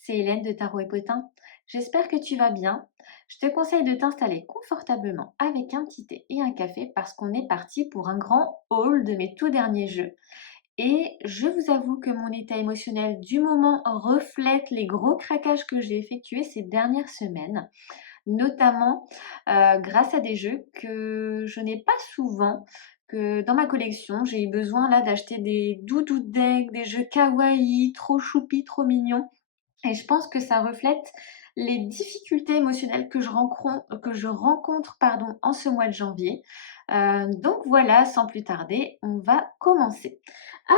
c'est Hélène de Tarot et Potin. J'espère que tu vas bien. Je te conseille de t'installer confortablement avec un petit thé et un café parce qu'on est parti pour un grand haul de mes tout derniers jeux. Et je vous avoue que mon état émotionnel du moment reflète les gros craquages que j'ai effectués ces dernières semaines, notamment grâce à des jeux que je n'ai pas souvent, que dans ma collection. J'ai eu besoin là d'acheter des doudou decks, des jeux kawaii, trop choupis, trop mignons. Et je pense que ça reflète les difficultés émotionnelles que je rencontre en ce mois de janvier. Donc voilà, sans plus tarder, on va commencer.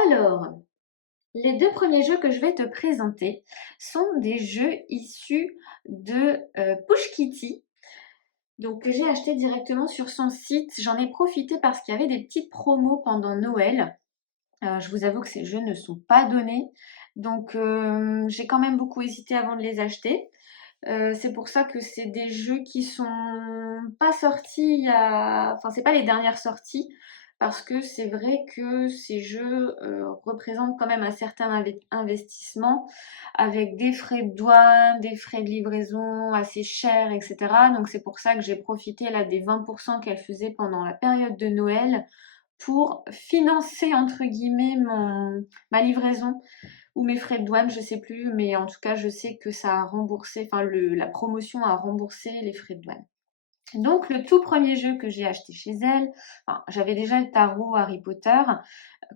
Alors, les deux premiers jeux que je vais te présenter sont des jeux issus de Push Kitty, donc que j'ai acheté directement sur son site. J'en ai profité parce qu'il y avait des petites promos pendant Noël. Je vous avoue que ces jeux ne sont pas donnés, donc j'ai quand même beaucoup hésité avant de les acheter. C'est pour ça que c'est des jeux qui sont pas sortis enfin c'est pas les dernières sorties, parce que c'est vrai que ces jeux représentent quand même un certain investissement, avec des frais de douane, des frais de livraison assez chers, etc. Donc c'est pour ça que j'ai profité là des 20% qu'elle faisait pendant la période de Noël pour financer entre guillemets ma livraison ou mes frais de douane, je sais plus, mais en tout cas je sais que ça a remboursé, enfin la promotion a remboursé les frais de douane. Donc le tout premier jeu que j'ai acheté chez elle, enfin, j'avais déjà le tarot Harry Potter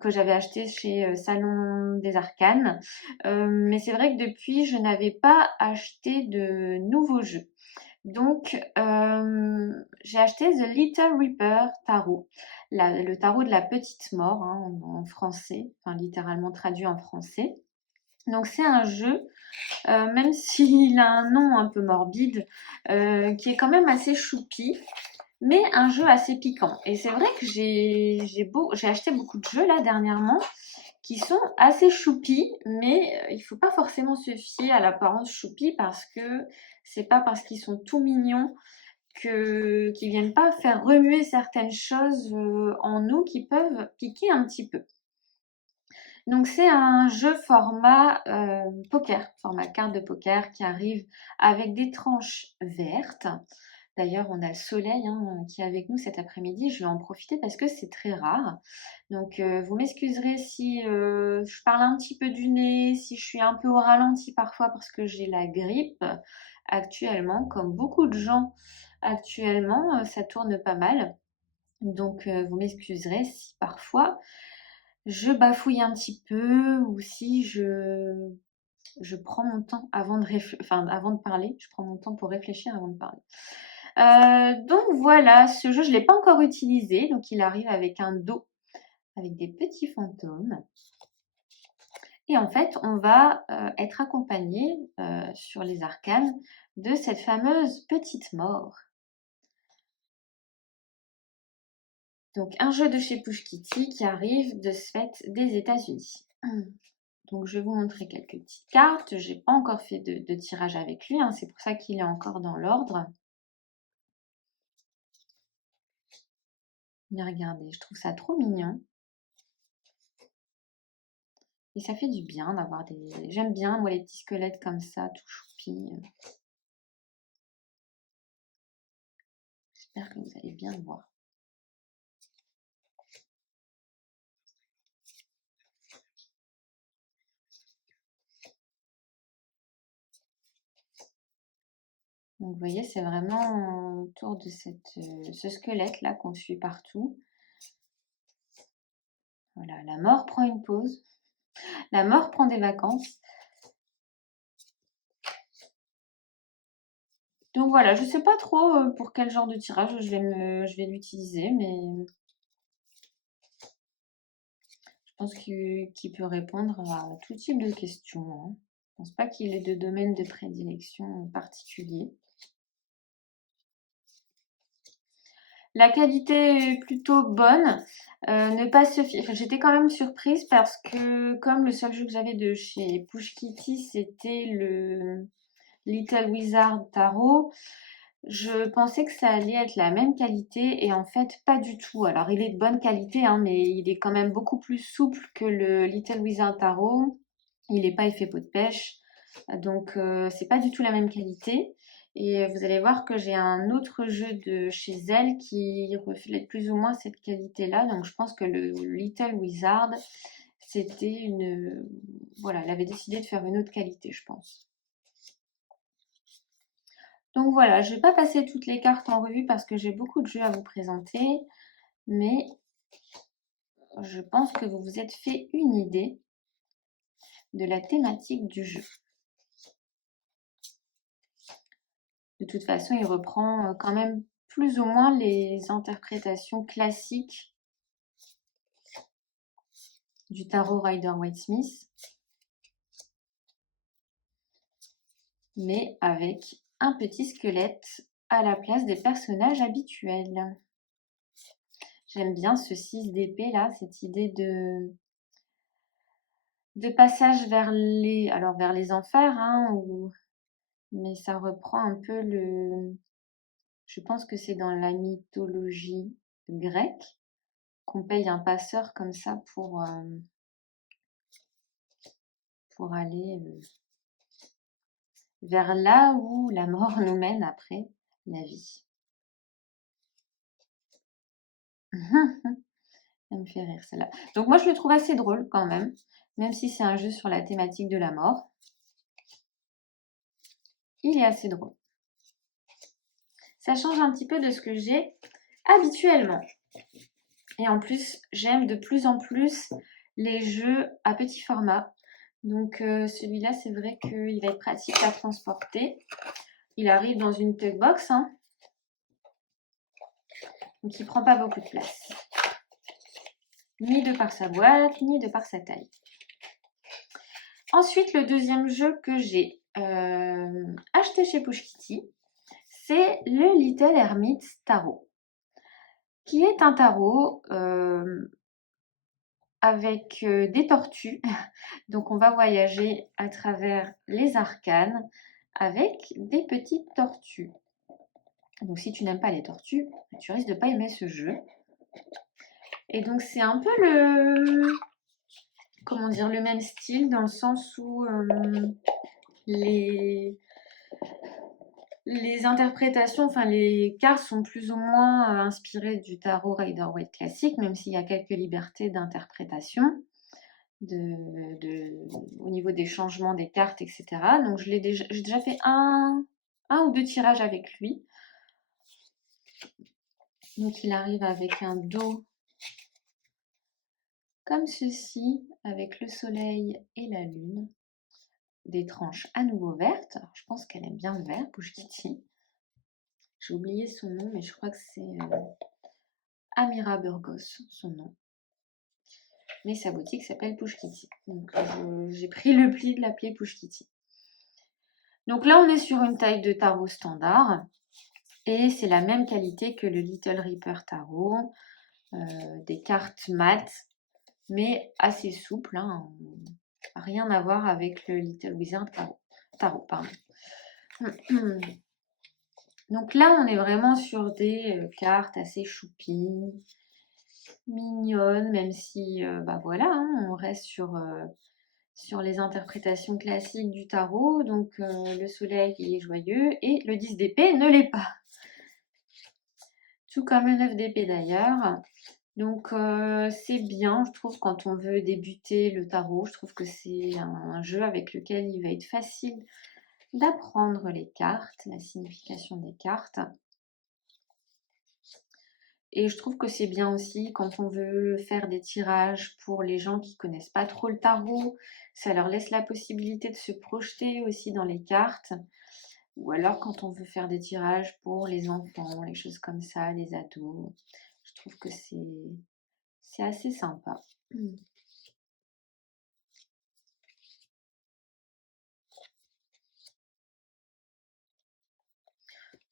que j'avais acheté chez Salon des Arcanes, mais c'est vrai que depuis je n'avais pas acheté de nouveaux jeux. Donc, j'ai acheté The Little Reaper Tarot, le tarot de la petite mort hein, en français, enfin littéralement traduit en français. Donc c'est un jeu, même s'il a un nom un peu morbide, qui est quand même assez choupi, mais un jeu assez piquant. Et c'est vrai que j'ai acheté beaucoup de jeux là dernièrement qui sont assez choupis, mais il faut pas forcément se fier à l'apparence choupie parce que c'est pas parce qu'ils sont tout mignons qu'ils viennent pas faire remuer certaines choses en nous qui peuvent piquer un petit peu. Donc c'est un jeu format poker, format carte de poker qui arrive avec des tranches vertes. D'ailleurs, on a le soleil qui est avec nous cet après-midi. Je vais en profiter parce que c'est très rare. Donc, vous m'excuserez si je parle un petit peu du nez, si je suis un peu au ralenti parfois parce que j'ai la grippe actuellement. Comme beaucoup de gens actuellement, ça tourne pas mal. Donc, vous m'excuserez si parfois je bafouille un petit peu ou si je prends mon temps avant de parler. Je prends mon temps pour réfléchir avant de parler. Donc voilà, ce jeu, je ne l'ai pas encore utilisé. Donc il arrive avec un dos, avec des petits fantômes. Et en fait, on va être accompagné sur les arcanes de cette fameuse petite mort. Donc un jeu de chez Push Kitty qui arrive de ce fait des États-Unis. Donc je vais vous montrer quelques petites cartes. J'ai pas encore fait de tirage avec lui, c'est pour ça qu'il est encore dans l'ordre. Mais regardez, je trouve ça trop mignon. Et ça fait du bien d'avoir des... J'aime bien, moi, les petits squelettes comme ça, tout choupi. J'espère que vous allez bien le voir. Donc vous voyez, c'est vraiment autour de ce squelette-là qu'on suit partout. Voilà, la mort prend une pause. La mort prend des vacances. Donc voilà, je ne sais pas trop pour quel genre de tirage je vais l'utiliser, mais je pense qu'il peut répondre à tout type de questions. Je ne pense pas qu'il ait de domaine de prédilection particulier. La qualité est plutôt bonne. Ne pas se fier. Enfin, j'étais quand même surprise parce que comme le seul jeu que j'avais de chez Push Kitty, c'était le Little Wizard Tarot, je pensais que ça allait être la même qualité et en fait pas du tout. Alors il est de bonne qualité, mais il est quand même beaucoup plus souple que le Little Wizard Tarot. Il n'est pas effet peau de pêche. Donc, c'est pas du tout la même qualité. Et vous allez voir que j'ai un autre jeu de chez elle qui reflète plus ou moins cette qualité-là. Donc, je pense que le Little Wizard, c'était une... Voilà, elle avait décidé de faire une autre qualité, je pense. Donc voilà, je ne vais pas passer toutes les cartes en revue parce que j'ai beaucoup de jeux à vous présenter. Mais je pense que vous vous êtes fait une idée de la thématique du jeu. De toute façon, il reprend quand même plus ou moins les interprétations classiques du tarot Rider-Waite-Smith, mais avec un petit squelette à la place des personnages habituels. J'aime bien ce 6 d'épée là, cette idée de passage vers les enfers, hein, mais ça reprend un peu je pense que c'est dans la mythologie grecque qu'on paye un passeur comme ça pour aller vers là où la mort nous mène après la vie. Ça me fait rire celle-là. Donc moi je le trouve assez drôle quand même si c'est un jeu sur la thématique de la mort. Il est assez drôle. Ça change un petit peu de ce que j'ai habituellement. Et en plus, j'aime de plus en plus les jeux à petit format. Donc celui-là, c'est vrai qu'il va être pratique à transporter. Il arrive dans une tug box, hein. Donc il ne prend pas beaucoup de place. Ni de par sa boîte, ni de par sa taille. Ensuite, le deuxième jeu que j'ai acheté chez Push Kitty, c'est le Little Hermit Tarot, qui est un tarot avec des tortues. Donc on va voyager à travers les arcanes avec des petites tortues. Donc si tu n'aimes pas les tortues, tu risques de ne pas aimer ce jeu. Et donc c'est un peu comment dire, le même style dans le sens où les interprétations, enfin les cartes sont plus ou moins inspirées du tarot Rider-Waite classique, même s'il y a quelques libertés d'interprétation au niveau des changements des cartes, etc. Donc j'ai déjà fait un ou deux tirages avec lui. Donc il arrive avec un dos comme ceci, avec le soleil et la lune. Des tranches à nouveau vertes. Alors, je pense qu'elle aime bien le vert, Push Kitty. J'ai oublié son nom, mais je crois que c'est Amira Burgos, son nom. Mais sa boutique s'appelle Push Kitty. Donc j'ai pris le pli de l'appeler Push Kitty. Donc là, on est sur une taille de tarot standard. Et c'est la même qualité que le Little Reaper Tarot. Des cartes mat, mais assez souples. Hein. Rien à voir avec le Little Wizard Tarot. Pardon. Donc là, on est vraiment sur des cartes assez choupies, mignonnes, même si, bah voilà, hein, on reste sur les interprétations classiques du tarot. Donc le soleil, il est joyeux et le 10 d'épée ne l'est pas. Tout comme le 9 d'épée d'ailleurs. Donc c'est bien, je trouve, quand on veut débuter le tarot. Je trouve que c'est un jeu avec lequel il va être facile d'apprendre les cartes, la signification des cartes. Et je trouve que c'est bien aussi quand on veut faire des tirages pour les gens qui ne connaissent pas trop le tarot. Ça leur laisse la possibilité de se projeter aussi dans les cartes. Ou alors quand on veut faire des tirages pour les enfants, les choses comme ça, les ados. Je trouve que c'est assez sympa.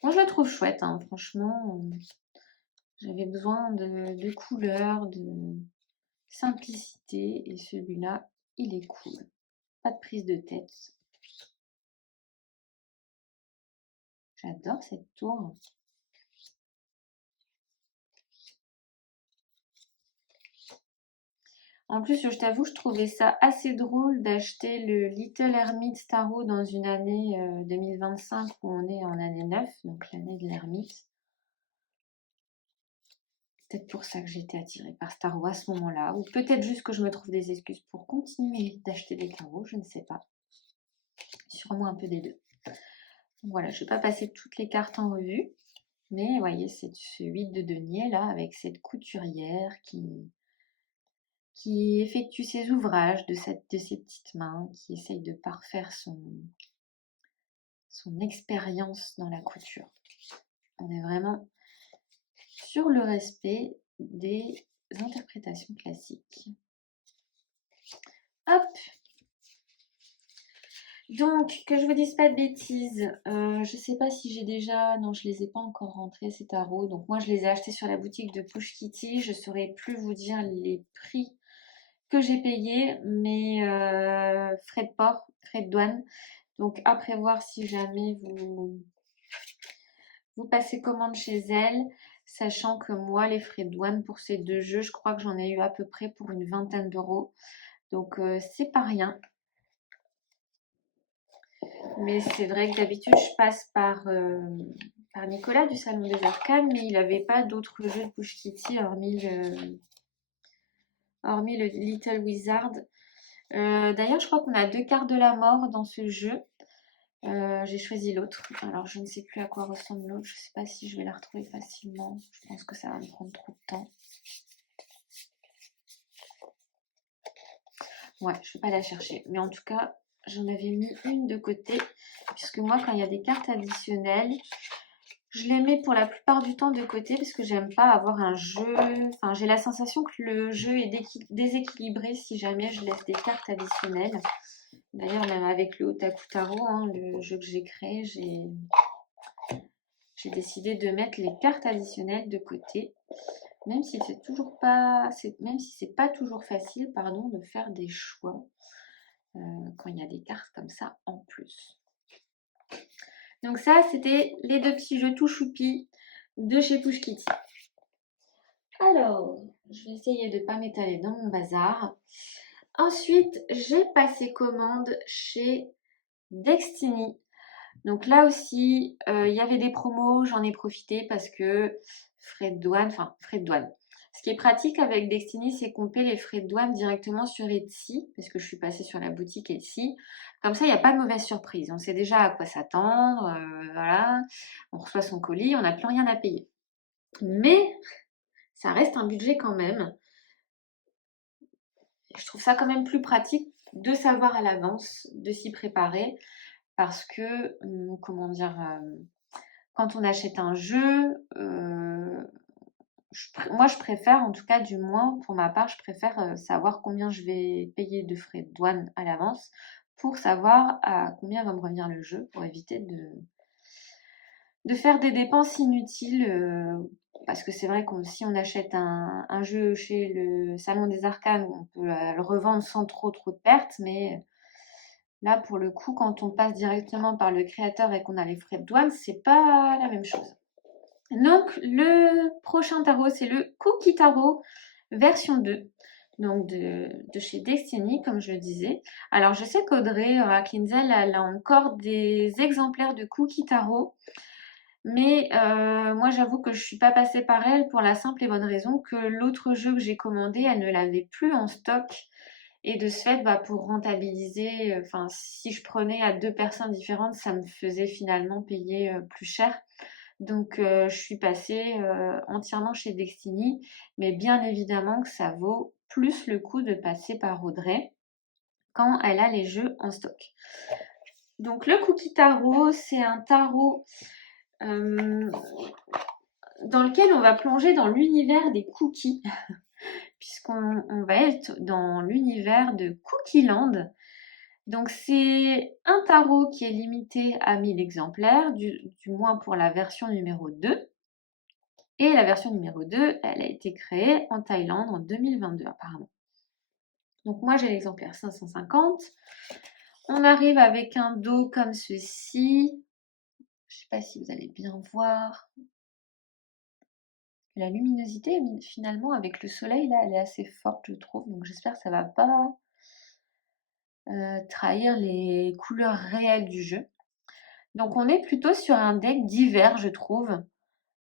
Moi, je le trouve chouette, hein, franchement. J'avais besoin de couleurs, de simplicité, et celui-là, il est cool. Pas de prise de tête. J'adore cette tour. En plus, je t'avoue, je trouvais ça assez drôle d'acheter le Little Hermit Tarot dans une année 2025 où on est en année 9, donc l'année de l'ermite. Peut-être pour ça que j'ai été attirée par ce tarot à ce moment-là, ou peut-être juste que je me trouve des excuses pour continuer d'acheter des tarots, je ne sais pas. Sûrement un peu des deux. Voilà, je ne vais pas passer toutes les cartes en revue, mais vous voyez, c'est ce 8 de denier là, avec cette couturière qui effectue ses ouvrages de ses petites mains, qui essaye de parfaire son expérience dans la couture. On est vraiment sur le respect des interprétations classiques. Hop! Donc, que je vous dise pas de bêtises, je sais pas si j'ai déjà... Non, je les ai pas encore rentrés, ces tarots. Donc moi, je les ai achetés sur la boutique de Push Kitty. Je saurais plus vous dire les prix que j'ai payés, mais frais de port, frais de douane. Donc, à prévoir si jamais vous passez commande chez elle, sachant que moi, les frais de douane pour ces deux jeux, je crois que j'en ai eu à peu près pour une vingtaine d'euros. Donc, c'est pas rien. Mais c'est vrai que d'habitude, je passe par Nicolas du Salon des Arcanes, mais il n'avait pas d'autres jeux de Push Kitty hormis le Little Wizard. D'ailleurs, je crois qu'on a 2 cartes de la mort dans ce jeu. J'ai choisi l'autre. Alors, je ne sais plus à quoi ressemble l'autre. Je ne sais pas si je vais la retrouver facilement. Je pense que ça va me prendre trop de temps. Ouais, je ne vais pas la chercher. Mais en tout cas, j'en avais mis une de côté. Puisque moi, quand il y a des cartes additionnelles, je les mets pour la plupart du temps de côté parce que j'aime pas avoir un jeu. Enfin, j'ai la sensation que le jeu est déséquilibré si jamais je laisse des cartes additionnelles. D'ailleurs, même avec le Otaku Taro, hein, le jeu que j'ai créé, j'ai décidé de mettre les cartes additionnelles de côté. Même si c'est toujours pas, même si c'est pas toujours facile, pardon, de faire des choix quand il y a des cartes comme ça en plus. Donc ça, c'était les 2 petits jeux tout choupis de chez Push Kitty. Alors, je vais essayer de ne pas m'étaler dans mon bazar. Ensuite, j'ai passé commande chez Destiny. Donc là aussi, il y avait des promos, j'en ai profité parce que frais de douane. Ce qui est pratique avec Destiny, c'est qu'on paie les frais de douane directement sur Etsy, parce que je suis passée sur la boutique Etsy. Comme ça, il n'y a pas de mauvaise surprise. On sait déjà à quoi s'attendre, voilà. On reçoit son colis, on n'a plus rien à payer. Mais ça reste un budget quand même. Je trouve ça quand même plus pratique de savoir à l'avance, de s'y préparer, parce que, comment dire, quand on achète un jeu, moi je préfère, en tout cas du moins pour ma part, je préfère savoir combien je vais payer de frais de douane à l'avance pour savoir à combien va me revenir le jeu, pour éviter de faire des dépenses inutiles. Parce que c'est vrai que si on achète un jeu chez le Salon des Arcanes, on peut le revendre sans trop de pertes, mais là pour le coup, quand on passe directement par le créateur et qu'on a les frais de douane, c'est pas la même chose. Donc le prochain tarot, c'est le Cookie Tarot version 2. Donc de chez Destiny, comme je le disais. Alors je sais qu'Audrey Racklinzel, elle a encore des exemplaires de Cookie Tarot. Mais moi, j'avoue que je ne suis pas passée par elle pour la simple et bonne raison que l'autre jeu que j'ai commandé, elle ne l'avait plus en stock. Et de ce fait, pour rentabiliser, enfin, si je prenais à 2 personnes différentes, ça me faisait finalement payer plus cher. Donc, je suis passée entièrement chez Destiny. Mais bien évidemment que ça vaut plus le coup de passer par Audrey quand elle a les jeux en stock. Donc, le Cookie Tarot, c'est un tarot dans lequel on va plonger dans l'univers des cookies, puisqu'on va être dans l'univers de Cookie Land. Donc c'est un tarot qui est limité à 1000 exemplaires, du moins pour la version numéro 2. Et la version numéro 2, elle a été créée en Thaïlande en 2022 apparemment. Donc moi j'ai l'exemplaire 550. On arrive avec un dos comme ceci. Je ne sais pas si vous allez bien voir. La luminosité, finalement, avec le soleil, là, elle est assez forte, je trouve. Donc, j'espère que ça va pas trahir les couleurs réelles du jeu. Donc, on est plutôt sur un deck d'hiver, je trouve,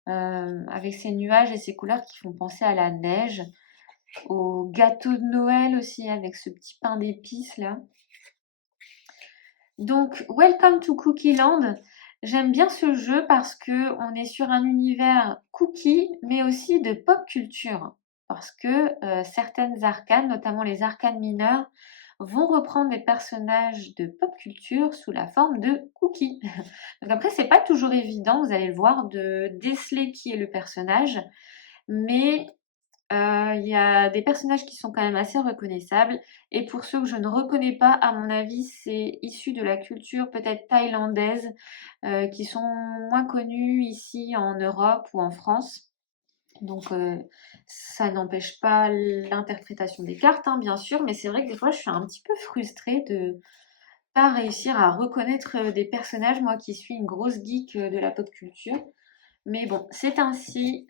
avec ces nuages et ces couleurs qui font penser à la neige, au gâteau de Noël aussi, avec ce petit pain d'épices là. Donc, Welcome to Cookie Land. J'aime bien ce jeu parce que on est sur un univers cookie, mais aussi de pop culture. Parce que certaines arcanes, notamment les arcanes mineures, vont reprendre des personnages de pop culture sous la forme de cookies. Donc après, c'est pas toujours évident, vous allez le voir, de déceler qui est le personnage, mais il y a des personnages qui sont quand même assez reconnaissables et pour ceux que je ne reconnais pas, à mon avis, c'est issu de la culture peut-être thaïlandaise, qui sont moins connus ici en Europe ou en France. Donc ça n'empêche pas l'interprétation des cartes, hein, bien sûr, mais c'est vrai que des fois je suis un petit peu frustrée de pas réussir à reconnaître, des personnages, moi qui suis une grosse geek, de la pop culture. Mais bon, c'est ainsi.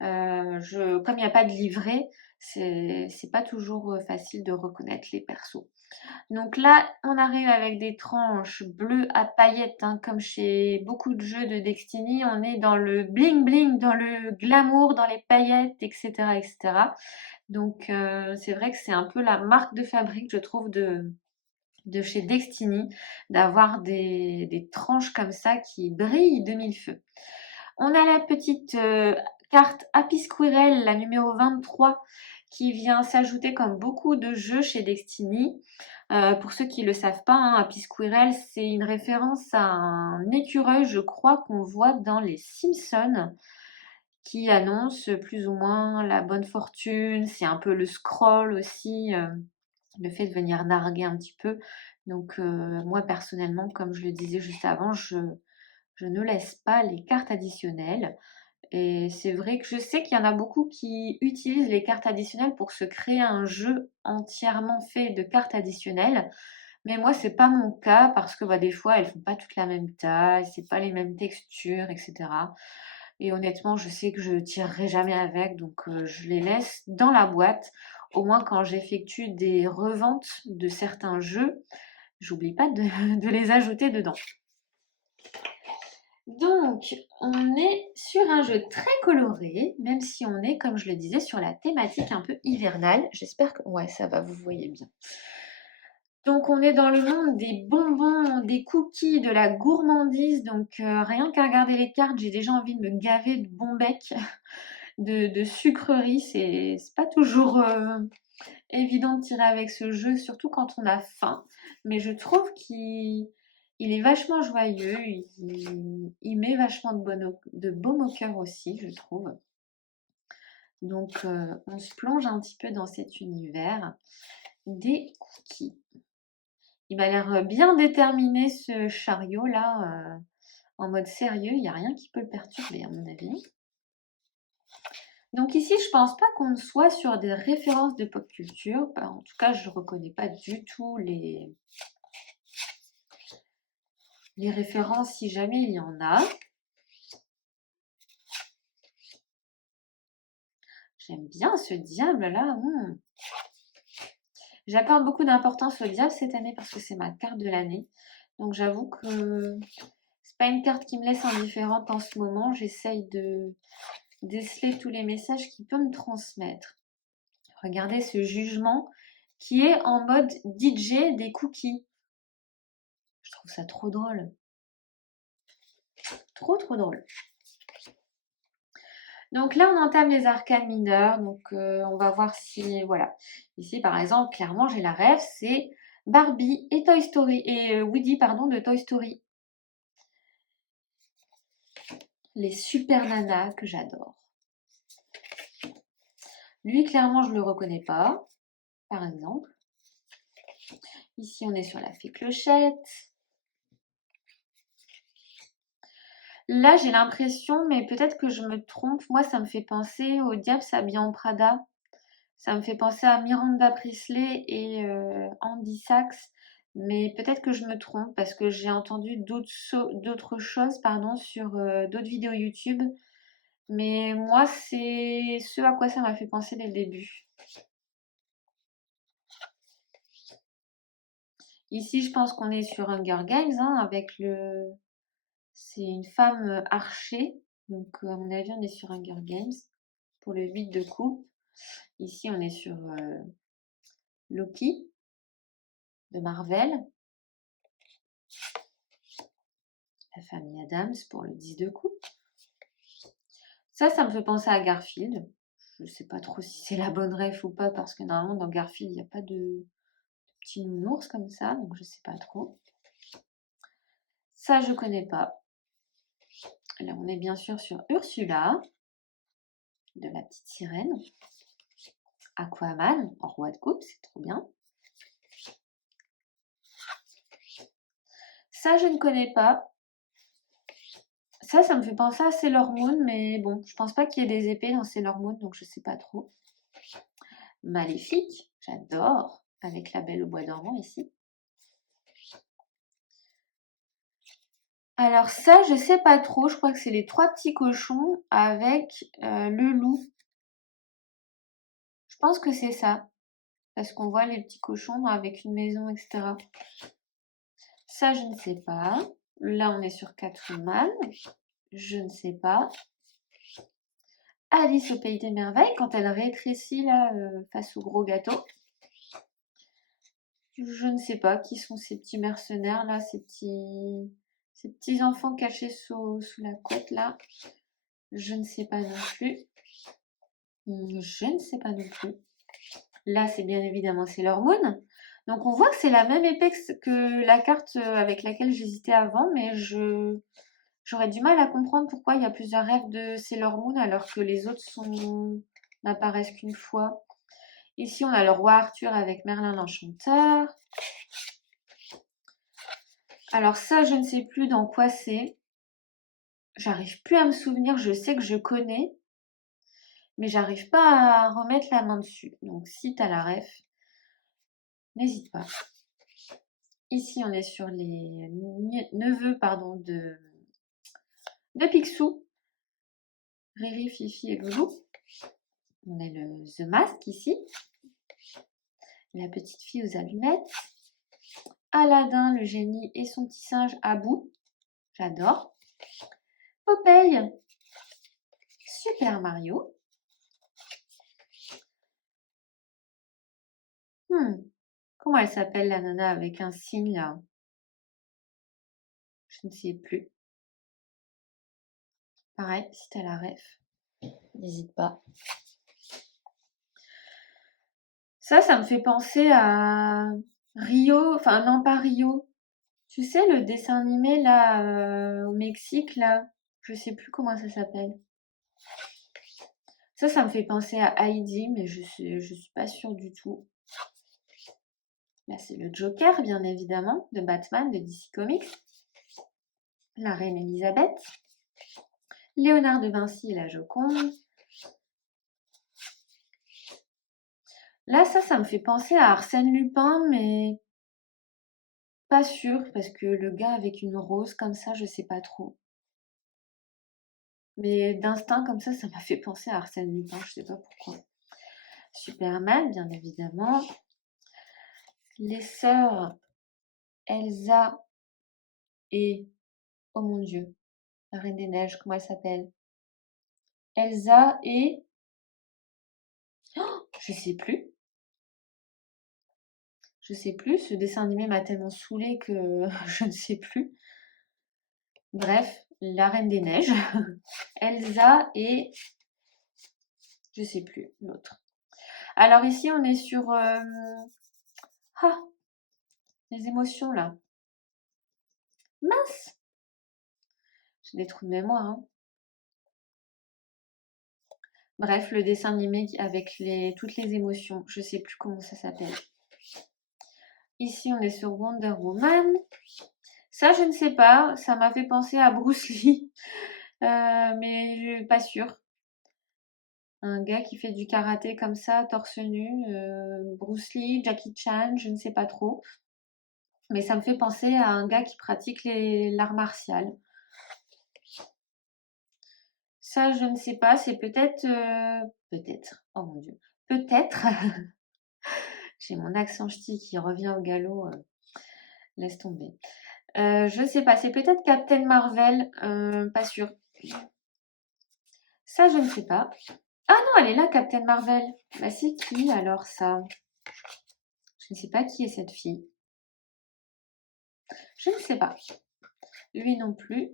Comme il n'y a pas de livret, c'est pas toujours facile de reconnaître les persos. Donc là, on arrive avec des tranches bleues à paillettes, hein, comme chez beaucoup de jeux de Destiny. On est dans le bling bling, dans le glamour, dans les paillettes, etc., etc. Donc c'est vrai que c'est un peu la marque de fabrique, je trouve, de chez Destiny, d'avoir des tranches comme ça qui brillent de mille feux. On a la petite carte Happy Squirrel, la numéro 23, qui vient s'ajouter comme beaucoup de jeux chez Destiny. Pour ceux qui ne le savent pas, hein, Happy Squirrel, c'est une référence à un écureuil, je crois, qu'on voit dans les Simpsons, qui annonce plus ou moins la bonne fortune. C'est un peu le scroll aussi, le fait de venir narguer un petit peu. Donc moi personnellement, comme je le disais juste avant, je ne laisse pas les cartes additionnelles. Et c'est vrai que je sais qu'il y en a beaucoup qui utilisent les cartes additionnelles pour se créer un jeu entièrement fait de cartes additionnelles. Mais moi, c'est pas mon cas parce que bah, des fois, elles font pas toutes la même taille, c'est pas les mêmes textures, etc. Et honnêtement, je sais que je tirerai jamais avec, donc je les laisse dans la boîte. Au moins, quand j'effectue des reventes de certains jeux, j'oublie pas de les ajouter dedans. Donc, on est sur un jeu très coloré, même si on est, comme je le disais, sur la thématique un peu hivernale. J'espère que... Ouais, ça va, vous voyez bien. Donc, on est dans le monde des bonbons, des cookies, de la gourmandise. Donc, rien qu'à regarder les cartes, j'ai déjà envie de me gaver de bons becs, de sucreries. C'est pas toujours évident de tirer avec ce jeu, surtout quand on a faim. Mais je trouve qu'il est vachement joyeux, il met vachement de baume au cœur aussi, je trouve. Donc on se plonge un petit peu dans cet univers des cookies. Il m'a l'air bien déterminé ce chariot là, en mode sérieux, il n'y a rien qui peut le perturber à mon avis. Donc ici, je pense pas qu'on soit sur des références de pop culture. En tout cas, je reconnais pas du tout les références si jamais il y en a. J'aime bien ce diable là. J'accorde beaucoup d'importance au diable cette année parce que c'est ma carte de l'année. Donc j'avoue que c'est pas une carte qui me laisse indifférente en ce moment. J'essaye de déceler tous les messages qu'il peut me transmettre. Regardez ce jugement qui est en mode DJ des cookies. Je trouve ça trop drôle. Trop drôle. Donc là, on entame les arcanes mineures. Donc on va voir si... Voilà. Ici, par exemple, clairement, j'ai la rêve. C'est Barbie et Toy Story. Et Woody, pardon, de Toy Story. Les super nanas que j'adore. Lui, clairement, je ne le reconnais pas, par exemple. Ici, on est sur la fée Clochette. Là, j'ai l'impression, mais peut-être que je me trompe, moi, ça me fait penser au diable s'habille en Prada. Ça me fait penser à Miranda Priestly et Andy Sachs. Mais peut-être que je me trompe parce que j'ai entendu d'autres choses pardon, sur d'autres vidéos YouTube. Mais moi, c'est ce à quoi ça m'a fait penser dès le début. Ici, je pense qu'on est sur Hunger Games, hein, avec le... C'est une femme archer. Donc, à mon avis, on est sur Hunger Games pour le 8 de coupe. Ici, on est sur Loki de Marvel. La famille Adams pour le 10 de coupe. Ça me fait penser à Garfield. Je sais pas trop si c'est la bonne ref ou pas, parce que normalement, dans Garfield, il n'y a pas de petits nounours comme ça, donc je sais pas trop. Ça, je connais pas. Là, on est bien sûr sur Ursula, de la petite sirène. Aquaman, en roi de coupe, c'est trop bien. Ça, je ne connais pas. Ça me fait penser à Sailor Moon, mais bon, je pense pas qu'il y ait des épées dans Sailor Moon, donc je sais pas trop. Maléfique, j'adore, avec la Belle au bois dormant ici. Alors ça, je sais pas trop, je crois que c'est les 3 petits cochons avec le loup. Je pense que c'est ça, parce qu'on voit les petits cochons avec une maison, etc. Ça, je ne sais pas. Là, on est sur Catwoman. Je ne sais pas. Alice au pays des merveilles, quand elle rétrécit là face au gros gâteau. Je ne sais pas qui sont ces petits mercenaires là, ces petits enfants cachés sous la couette là. Je ne sais pas non plus. Je ne sais pas non plus. Là, c'est bien évidemment Sailor Moon. Donc on voit que c'est la même épée que la carte avec laquelle j'hésitais avant, mais j'aurais du mal à comprendre pourquoi il y a plusieurs rêves de Sailor Moon alors que les autres n'apparaissent qu'une fois. Ici, on a le roi Arthur avec Merlin l'Enchanteur. Alors ça, je ne sais plus dans quoi c'est. J'arrive plus à me souvenir, je sais que je connais, mais j'arrive pas à remettre la main dessus. Donc si tu as la ref, n'hésite pas. Ici, on est sur les neveux pardon, de Picsou, Riri, Fifi et Loulou. On a le The Mask ici, la petite fille aux allumettes, Aladdin, le génie et son petit singe Abou. J'adore. Popeye, Super Mario. Comment elle s'appelle la nana avec un signe là? Je ne sais plus. Pareil, si t'as la ref, n'hésite pas. Ça me fait penser à Rio, enfin non pas Rio. Tu sais le dessin animé là au Mexique là, je sais plus comment ça s'appelle. Ça me fait penser à Heidi, mais je suis pas sûre du tout. Là c'est le Joker bien évidemment de Batman de DC Comics. La reine Elisabeth. Léonard de Vinci et la Joconde. Là, ça me fait penser à Arsène Lupin, mais pas sûr, parce que le gars avec une rose comme ça, je sais pas trop. Mais d'instinct comme ça m'a fait penser à Arsène Lupin, je sais pas pourquoi. Superman, bien évidemment. Les sœurs Elsa et... Oh mon Dieu, la Reine des Neiges, comment elle s'appelle? Elsa et... Oh, je sais plus. Je sais plus, ce dessin animé m'a tellement saoulée que je ne sais plus. Bref, la Reine des Neiges, Elsa et... Je sais plus, l'autre. Alors ici, on est sur... Ah, les émotions là. Mince! J'ai des trous de mémoire. Hein. Bref, le dessin animé avec toutes les émotions. Je sais plus comment ça s'appelle. Ici, on est sur Wonder Woman. Ça, je ne sais pas. Ça m'a fait penser à Bruce Lee. Mais je suis pas sûre. Un gars qui fait du karaté comme ça, torse nu. Bruce Lee, Jackie Chan, je ne sais pas trop. Mais ça me fait penser à un gars qui pratique l'art martial. Ça, je ne sais pas, c'est peut-être... peut-être, oh mon Dieu. Peut-être, j'ai mon accent ch'ti qui revient au galop, laisse tomber. Je ne sais pas, c'est peut-être Captain Marvel, pas sûr. Ça, je ne sais pas. Ah non, elle est là, Captain Marvel. Bah, c'est qui alors ça? Je ne sais pas qui est cette fille. Je ne sais pas. Lui non plus.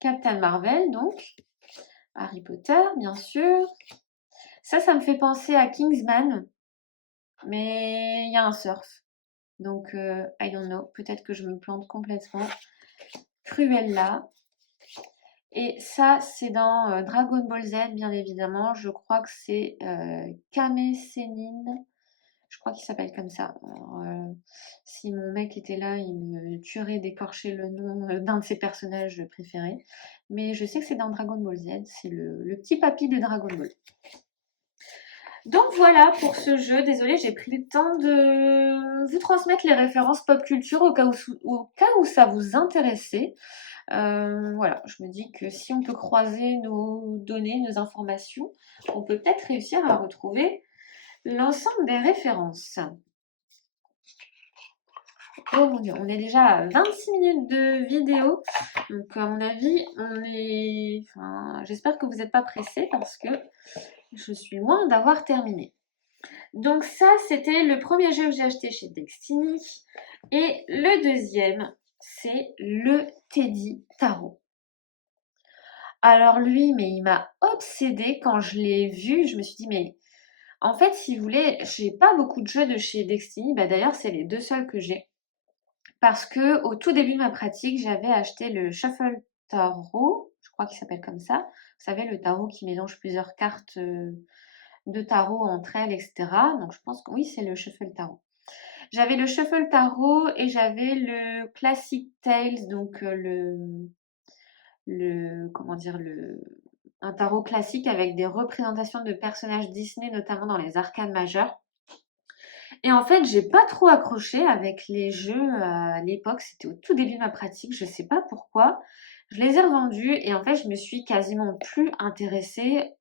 Captain Marvel, donc. Harry Potter, bien sûr. Ça me fait penser à Kingsman, mais il y a un surf. Donc, I don't know. Peut-être que je me plante complètement. Cruella. Et ça, c'est dans Dragon Ball Z, bien évidemment. Je crois que c'est Kame Sennin. Je crois qu'il s'appelle comme ça. Alors, si mon mec était là, il me tuerait d'écorcher le nom d'un de ses personnages préférés. Mais je sais que c'est dans Dragon Ball Z. C'est le petit papy de Dragon Ball. Donc voilà pour ce jeu. Désolée, j'ai pris le temps de vous transmettre les références pop culture au cas où ça vous intéressait. Voilà, je me dis que si on peut croiser nos données, nos informations, on peut peut-être réussir à retrouver l'ensemble des références. Oh mon Dieu, on est déjà à 26 minutes de vidéo. Donc à mon avis, j'espère que vous n'êtes pas pressés parce que je suis loin d'avoir terminé. Donc ça, c'était le premier jeu que j'ai acheté chez Destiny. Et le deuxième, c'est le Teddy Tarot. Alors lui, mais il m'a obsédée quand je l'ai vu. Je me suis dit, mais en fait, si vous voulez, j'ai pas beaucoup de jeux de chez Destiny. Bah, d'ailleurs, c'est les deux seuls que j'ai. Parce que au tout début de ma pratique, j'avais acheté le Shuffle Tarot. Je crois qu'il s'appelle comme ça. Vous savez, le tarot qui mélange plusieurs cartes de tarot entre elles, etc. Donc je pense que oui, c'est le Shuffle Tarot. J'avais le Shuffle Tarot et j'avais le Classic Tales, donc comment dire, un tarot classique avec des représentations de personnages Disney, notamment dans les arcanes majeures. Et en fait, j'ai pas trop accroché avec les jeux à l'époque, c'était au tout début de ma pratique, je sais pas pourquoi. Je les ai revendus et en fait, je me suis quasiment plus intéressée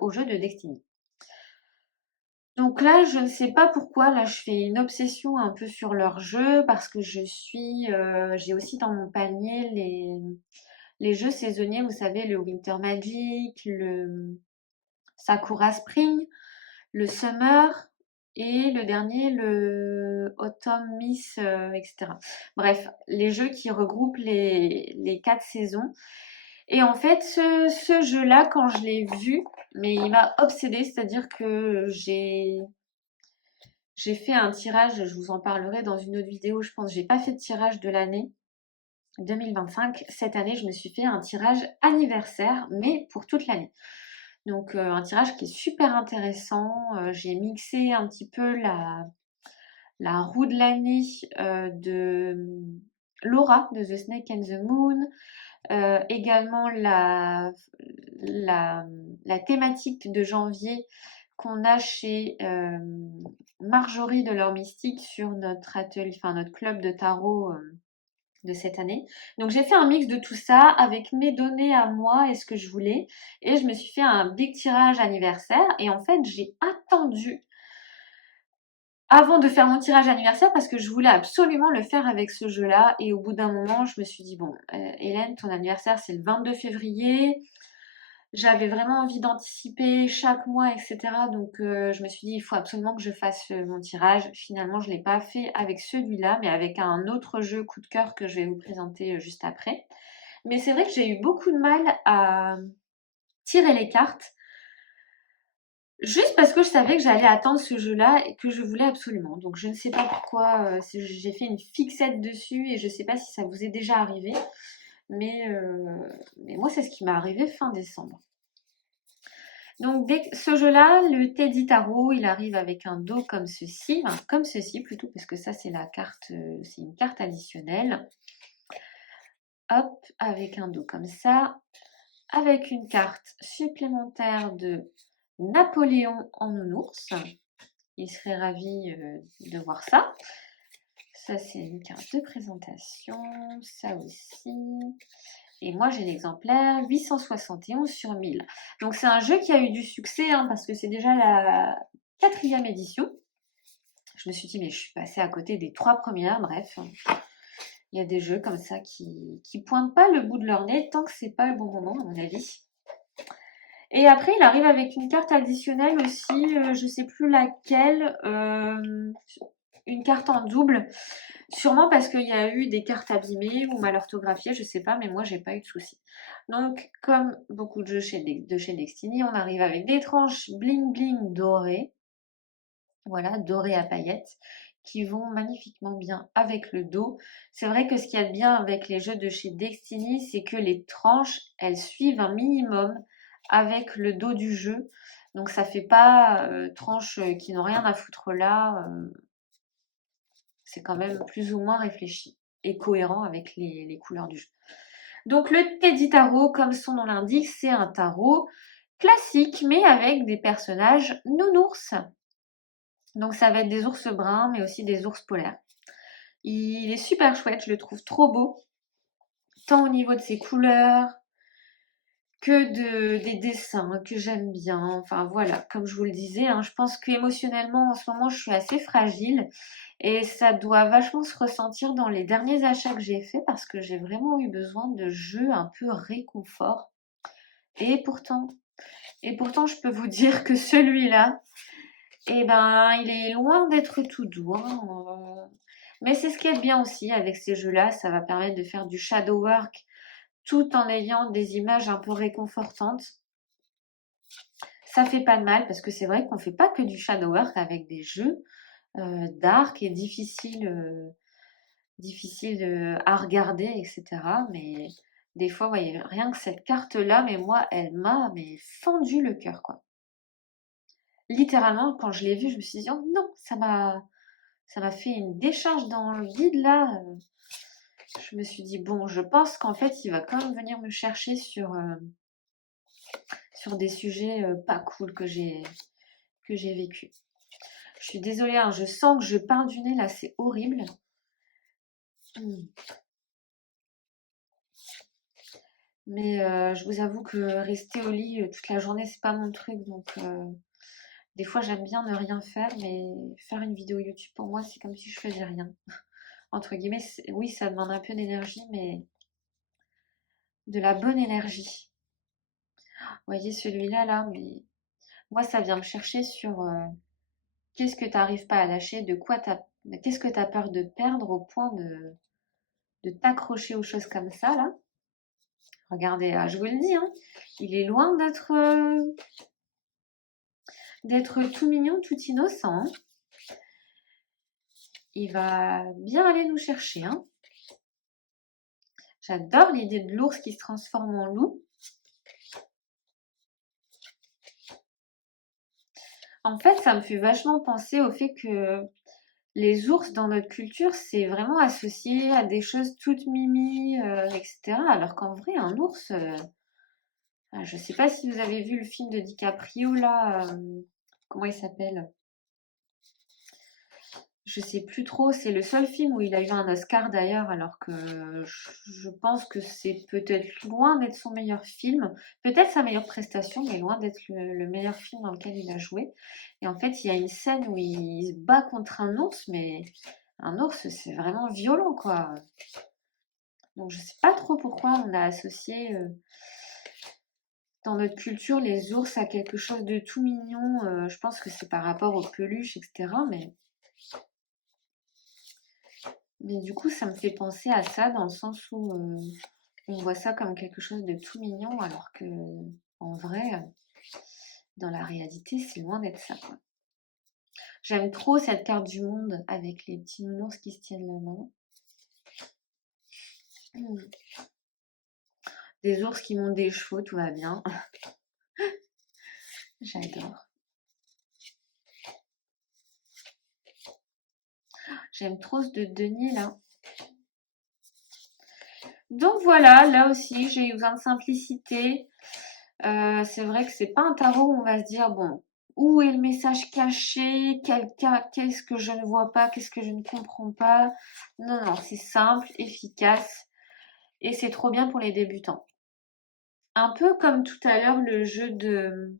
aux jeux de Destiny. Donc là, je ne sais pas pourquoi, là je fais une obsession un peu sur leurs jeux parce que j'ai aussi dans mon panier les jeux saisonniers, vous savez, le Winter Magic, le Sakura Spring, le Summer et le dernier, le Autumn Miss, etc. Bref, les jeux qui regroupent les 4 saisons. Et en fait, ce jeu-là, quand je l'ai vu, mais il m'a obsédée, c'est-à-dire que j'ai fait un tirage, je vous en parlerai dans une autre vidéo, je pense. J'ai pas fait de tirage de l'année 2025. Cette année, je me suis fait un tirage anniversaire, mais pour toute l'année. Donc un tirage qui est super intéressant. J'ai mixé un petit peu la roue de l'année de Laura de The Snake and the Moon. Également la thématique de janvier qu'on a chez Marjorie de l'Or Mystique sur notre atelier, enfin notre club de tarot de cette année. Donc j'ai fait un mix de tout ça avec mes données à moi et ce que je voulais. Et je me suis fait un big tirage anniversaire. Et en fait, j'ai attendu avant de faire mon tirage anniversaire parce que je voulais absolument le faire avec ce jeu-là. Et au bout d'un moment, je me suis dit, bon, Hélène, ton anniversaire, c'est le 22 février. J'avais vraiment envie d'anticiper chaque mois, etc. Donc, je me suis dit, il faut absolument que je fasse mon tirage. Finalement, je ne l'ai pas fait avec celui-là, mais avec un autre jeu coup de cœur que je vais vous présenter juste après. Mais c'est vrai que j'ai eu beaucoup de mal à tirer les cartes. Juste parce que je savais que j'allais attendre ce jeu-là et que je voulais absolument. Donc je ne sais pas pourquoi j'ai fait une fixette dessus et je ne sais pas si ça vous est déjà arrivé. Mais moi, c'est ce qui m'est arrivé fin décembre. Donc ce jeu-là, le Teddy Tarot, il arrive avec un dos comme ceci. Enfin, comme ceci plutôt, parce que ça c'est la carte, c'est une carte additionnelle. Hop, avec un dos comme ça. Avec une carte supplémentaire de Napoléon en nounours. Il serait ravi de voir ça. Ça, c'est une carte de présentation. Ça aussi. Et moi, j'ai l'exemplaire 871 sur 1000. Donc, c'est un jeu qui a eu du succès, hein, parce que c'est déjà la 4e édition. Je me suis dit, mais je suis passée à côté des 3 premières, bref. Il y a des jeux comme ça qui pointent pas le bout de leur nez tant que c'est pas le bon moment, à mon avis. Et après, il arrive avec une carte additionnelle aussi, je sais plus laquelle, une carte en double. Sûrement parce qu'il y a eu des cartes abîmées ou mal orthographiées, je sais pas, mais moi j'ai pas eu de soucis. Donc, comme beaucoup de jeux de chez Destiny, on arrive avec des tranches bling bling dorées. Voilà, dorées à paillettes, qui vont magnifiquement bien avec le dos. C'est vrai que ce qu'il y a de bien avec les jeux de chez Destiny, c'est que les tranches, elles suivent un minimum avec le dos du jeu. Donc ça fait pas tranches qui n'ont rien à foutre là. C'est quand même plus ou moins réfléchi et cohérent avec les couleurs du jeu. Donc le Teddy Tarot, comme son nom l'indique, c'est un tarot classique, mais avec des personnages nounours. Donc ça va être des ours bruns, mais aussi des ours polaires. Il est super chouette, je le trouve trop beau, tant au niveau de ses couleurs que des dessins que j'aime bien. Enfin voilà, comme je vous le disais, hein, je pense qu'émotionnellement en ce moment je suis assez fragile et ça doit vachement se ressentir dans les derniers achats que j'ai faits parce que j'ai vraiment eu besoin de jeux un peu réconfort. Et pourtant, je peux vous dire que celui-là, eh ben, il est loin d'être tout doux, hein. Mais c'est ce qui est bien aussi avec ces jeux-là, ça va permettre de faire du shadow work tout en ayant des images un peu réconfortantes. Ça fait pas de mal parce que c'est vrai qu'on fait pas que du shadow work avec des jeux dark et difficiles à regarder, etc. Mais des fois, vous voyez, rien que cette carte-là, mais moi, elle m'a fendu le cœur, quoi. Littéralement, quand je l'ai vue, je me suis dit, oh non, ça m'a fait une décharge dans le vide là. Je me suis dit, bon, je pense qu'en fait, il va quand même venir me chercher sur des sujets pas cool que j'ai vécu. Je suis désolée, hein, je sens que je parle du nez là, c'est horrible. Mais je vous avoue que rester au lit toute la journée, c'est pas mon truc. Donc, des fois, j'aime bien ne rien faire, mais faire une vidéo YouTube, pour moi, c'est comme si je faisais rien. Entre guillemets, oui, ça demande un peu d'énergie, mais de la bonne énergie. Vous voyez celui-là, là, mais moi, ça vient me chercher sur qu'est-ce que tu n'arrives pas à lâcher, qu'est-ce que tu as peur de perdre au point de t'accrocher aux choses comme ça, là. Regardez, là, je vous le dis, hein, il est loin d'être tout mignon, tout innocent, hein. Il va bien aller nous chercher, hein. J'adore l'idée de l'ours qui se transforme en loup. En fait, ça me fait vachement penser au fait que les ours dans notre culture, c'est vraiment associé à des choses toutes mimi, etc. Alors qu'en vrai, un ours, je sais pas si vous avez vu le film de DiCaprio là, comment il s'appelle? Je sais plus trop, c'est le seul film où il a eu un Oscar d'ailleurs, alors que je pense que c'est peut-être loin d'être son meilleur film, peut-être sa meilleure prestation, mais loin d'être le meilleur film dans lequel il a joué. Et en fait, il y a une scène où il se bat contre un ours, mais un ours, c'est vraiment violent, quoi. Donc je sais pas trop pourquoi on a associé dans notre culture les ours à quelque chose de tout mignon. Je pense que c'est par rapport aux peluches, etc. Mais du coup, ça me fait penser à ça dans le sens où on voit ça comme quelque chose de tout mignon, alors que en vrai, dans la réalité, c'est loin d'être ça, quoi. J'aime trop cette carte du monde avec les petits nounours qui se tiennent la main. Des ours qui montent des chevaux, tout va bien. J'adore. J'aime trop ce de denier là. Donc voilà, là aussi, j'ai eu besoin de simplicité. C'est vrai que c'est pas un tarot où on va se dire, bon, où est le message caché? Qu'est-ce que je ne vois pas? Qu'est-ce que je ne comprends pas? Non, non, c'est simple, efficace. et c'est trop bien pour les débutants. Un peu comme tout à l'heure le jeu de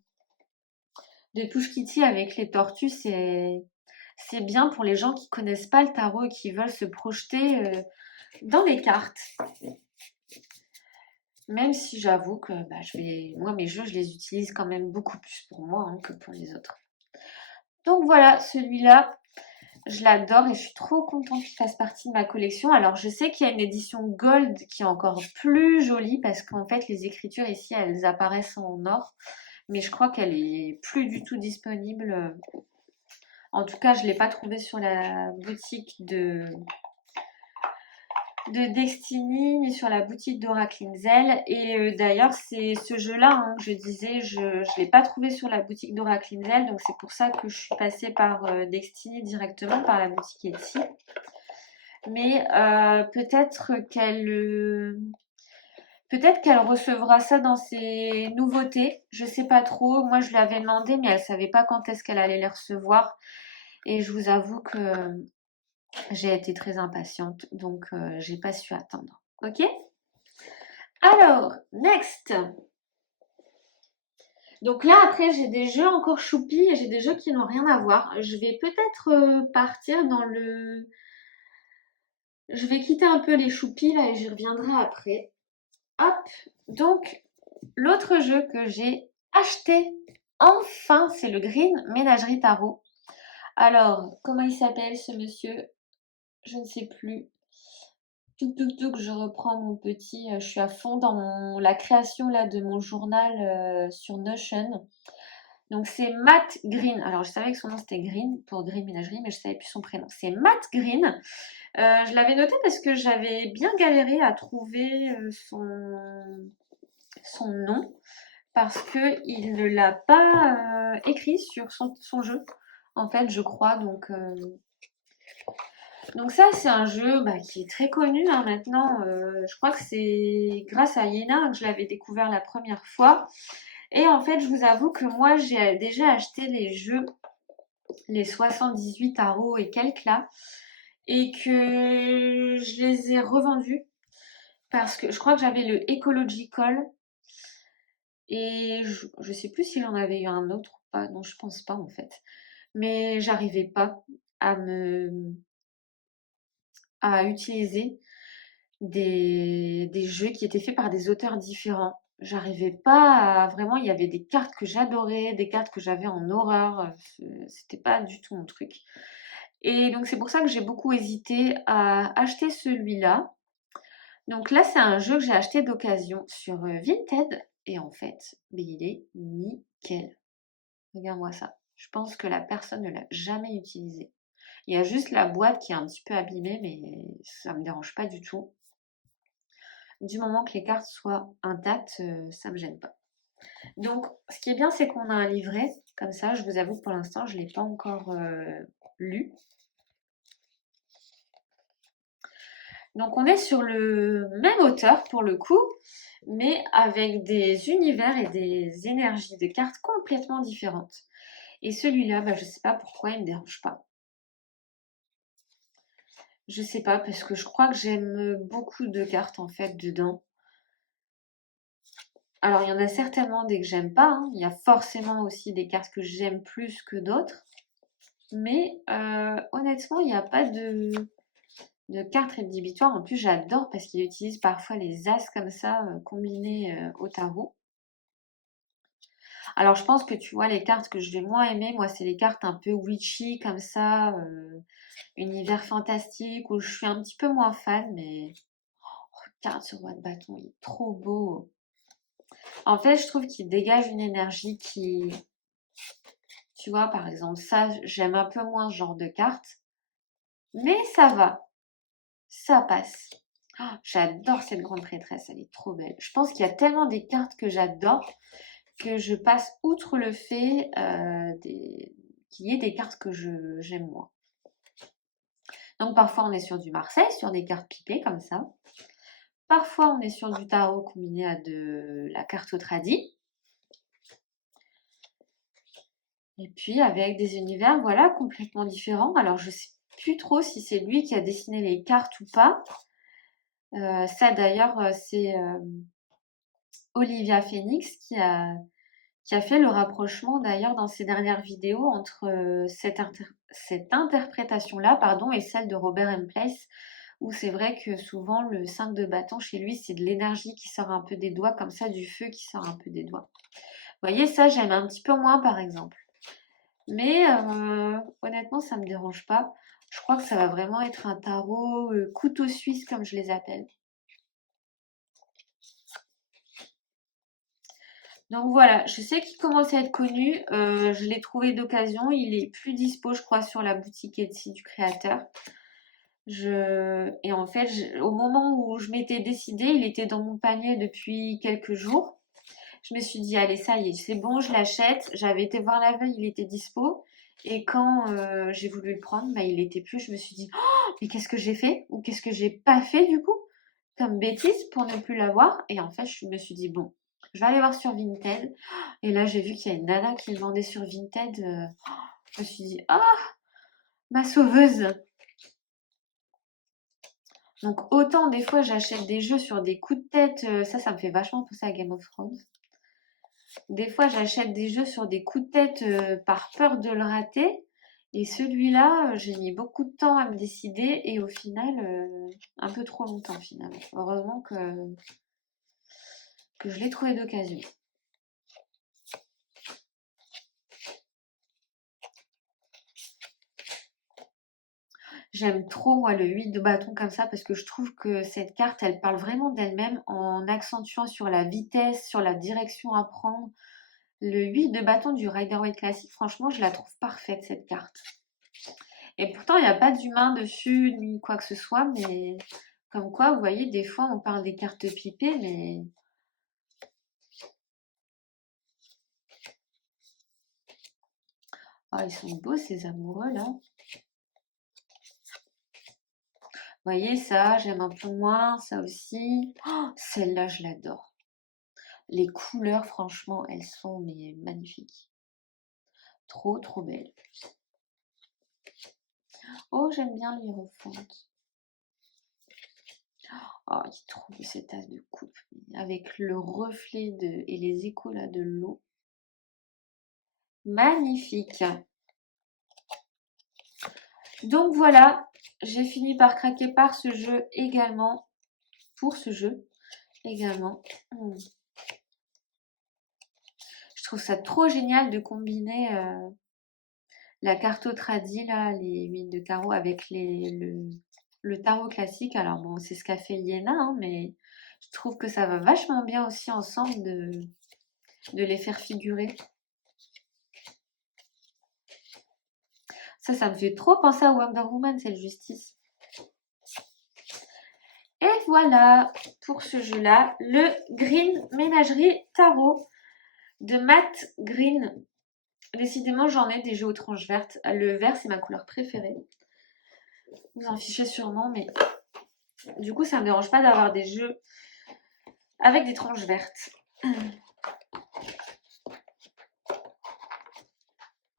Touche Kitty avec les tortues, c'est bien pour les gens qui connaissent pas le tarot et qui veulent se projeter dans les cartes. Même si j'avoue que moi mes jeux, je les utilise quand même beaucoup plus pour moi hein, que pour les autres. Donc voilà, celui-là, je l'adore et je suis trop contente qu'il fasse partie de ma collection. Alors je sais qu'il y a une édition gold qui est encore plus jolie parce qu'en fait les écritures ici elles apparaissent en or. Mais je crois qu'elle est plus du tout disponible. En tout cas, je ne l'ai pas trouvée sur la boutique de Destiny ni sur la boutique d'Oracle Inzel. Et d'ailleurs, c'est ce jeu-là, hein, je disais, je ne l'ai pas trouvé sur la boutique d'Oracle Inzel. Donc c'est pour ça que je suis passée par Destiny directement, par la boutique Etsy. Mais peut-être qu'elle recevra ça dans ses nouveautés. Je sais pas trop. Moi, je lui avais demandé, mais elle savait pas quand est-ce qu'elle allait les recevoir. Et je vous avoue que j'ai été très impatiente, donc j'ai pas su attendre. Ok? Alors, next. Donc là, après, j'ai des jeux encore choupis et j'ai des jeux qui n'ont rien à voir. Je vais peut-être partir dans le... Je vais quitter un peu les choupis là et j'y reviendrai après. Hop. Donc, l'autre jeu que j'ai acheté, enfin, c'est le Green Ménagerie Tarot. Alors, comment il s'appelle ce monsieur? Je ne sais plus. Je reprends mon petit. Je suis à fond dans la création là de mon journal sur Notion. Donc c'est Matt Green. Alors je savais que son nom c'était Green pour Green Ménagerie, mais je savais plus son prénom. C'est Matt Green. Je l'avais noté parce que j'avais bien galéré à trouver son nom parce que il ne l'a pas écrit sur son jeu. En fait, je crois donc ça, c'est un jeu qui est très connu hein, maintenant. Je crois que c'est grâce à Yéna que je l'avais découvert la première fois. Et en fait, je vous avoue que moi, j'ai déjà acheté les jeux, les 78 tarots et quelques là, et que je les ai revendus parce que je crois que j'avais le Ecological et je sais plus si j'en avais eu un autre ou pas. Non, je pense pas en fait. Mais j'arrivais pas à à utiliser des jeux qui étaient faits par des auteurs différents. J'arrivais pas à vraiment, il y avait des cartes que j'adorais, des cartes que j'avais en horreur, c'était pas du tout mon truc. Et donc c'est pour ça que j'ai beaucoup hésité à acheter celui-là. Donc là, c'est un jeu que j'ai acheté d'occasion sur Vinted et en fait, mais il est nickel. Regarde-moi ça. Je pense que la personne ne l'a jamais utilisé. Il y a juste la boîte qui est un petit peu abîmée, mais ça me dérange pas du tout. Du moment que les cartes soient intactes, ça me gêne pas. Donc, ce qui est bien, c'est qu'on a un livret. Comme ça, je vous avoue que pour l'instant, je ne l'ai pas encore lu. Donc, on est sur le même auteur pour le coup, mais avec des univers et des énergies de cartes complètement différentes. Et celui-là, je ne sais pas pourquoi il ne me dérange pas. Je sais pas, parce que je crois que j'aime beaucoup de cartes en fait dedans. Alors, il y en a certainement des que j'aime pas, hein. Il y a forcément aussi des cartes que j'aime plus que d'autres. Mais honnêtement, il n'y a pas de cartes rédhibitoires. En plus, j'adore parce qu'il utilise parfois les as comme ça, combinés au tarot. Alors, je pense que tu vois, les cartes que je vais moins aimer, moi, c'est les cartes un peu witchy comme ça, univers fantastique, où je suis un petit peu moins fan, mais regarde ce roi de bâton, il est trop beau. En fait, je trouve qu'il dégage une énergie qui, tu vois, par exemple, ça, j'aime un peu moins ce genre de carte, mais ça va, ça passe. Oh, j'adore cette grande prêtresse, elle est trop belle. Je pense qu'il y a tellement des cartes que j'adore que je passe outre le fait qu'il y ait des cartes que j'aime moins. Donc parfois on est sur du Marseille, sur des cartes pipées comme ça. Parfois on est sur du tarot combiné à de la carte au tradit. Et puis avec des univers, voilà, complètement différents. Alors je sais plus trop si c'est lui qui a dessiné les cartes ou pas. Ça d'ailleurs, c'est Olivia Phoenix qui a fait le rapprochement d'ailleurs dans ses dernières vidéos entre cette interprétation-là, pardon, et celle de Robert M. Place, où c'est vrai que souvent le 5 de bâton chez lui, c'est de l'énergie qui sort un peu des doigts, comme ça, du feu qui sort un peu des doigts. Vous voyez, ça, j'aime un petit peu moins, par exemple. Mais honnêtement, ça me dérange pas. Je crois que ça va vraiment être un tarot couteau suisse, comme je les appelle. Donc voilà, je sais qu'il commence à être connu. Je l'ai trouvé d'occasion. Il est plus dispo, je crois, sur la boutique Etsy du créateur. Et en fait, au moment où je m'étais décidée, il était dans mon panier depuis quelques jours. Je me suis dit, allez, ça y est, c'est bon, je l'achète. J'avais été voir la veille, il était dispo. Et quand j'ai voulu le prendre, bah, il était plus. Je me suis dit, oh, mais qu'est-ce que j'ai fait? Ou qu'est-ce que j'ai pas fait du coup? Comme bêtise pour ne plus l'avoir. Et en fait, je me suis dit, bon, je vais aller voir sur Vinted. Et là, j'ai vu qu'il y a une nana qui le vendait sur Vinted. Je me suis dit, ah, ma sauveuse. Donc, autant des fois, j'achète des jeux sur des coups de tête. Ça me fait vachement penser à Game of Thrones. Des fois, j'achète des jeux sur des coups de tête par peur de le rater. Et celui-là, j'ai mis beaucoup de temps à me décider et au final, un peu trop longtemps finalement. Heureusement que je l'ai trouvé d'occasion. J'aime trop moi le 8 de bâton comme ça parce que je trouve que cette carte, elle parle vraiment d'elle-même en accentuant sur la vitesse, sur la direction à prendre. Le 8 de bâton du Rider-Waite classique, franchement, je la trouve parfaite cette carte. Et pourtant, il n'y a pas d'humain dessus ni quoi que ce soit, mais comme quoi, vous voyez, des fois, on parle des cartes pipées, mais oh, ils sont beaux ces amoureux là. Vous voyez, ça, j'aime un peu moins, ça aussi. Oh, celle-là, je l'adore. Les couleurs, franchement, elles sont mais magnifiques. Trop, trop belles. Oh, j'aime bien l'hiérophante. Oh, il est trop beau cet as de coupe. Avec le reflet et les échos là de l'eau. Magnifique. Donc voilà, j'ai fini par craquer par ce jeu également. Pour ce jeu également. Je trouve ça trop génial de combiner la carte au tradi, là, les 8 de carreau avec le tarot classique. Alors bon, c'est ce qu'a fait Liena, hein, mais je trouve que ça va vachement bien aussi ensemble de les faire figurer. Ça me fait trop penser à Wonder Woman, cette justice. Et voilà pour ce jeu-là, le Green Ménagerie Tarot de Matt Green. Décidément, j'en ai des jeux aux tranches vertes. Le vert, c'est ma couleur préférée. Vous en fichez sûrement, mais du coup, ça ne me dérange pas d'avoir des jeux avec des tranches vertes.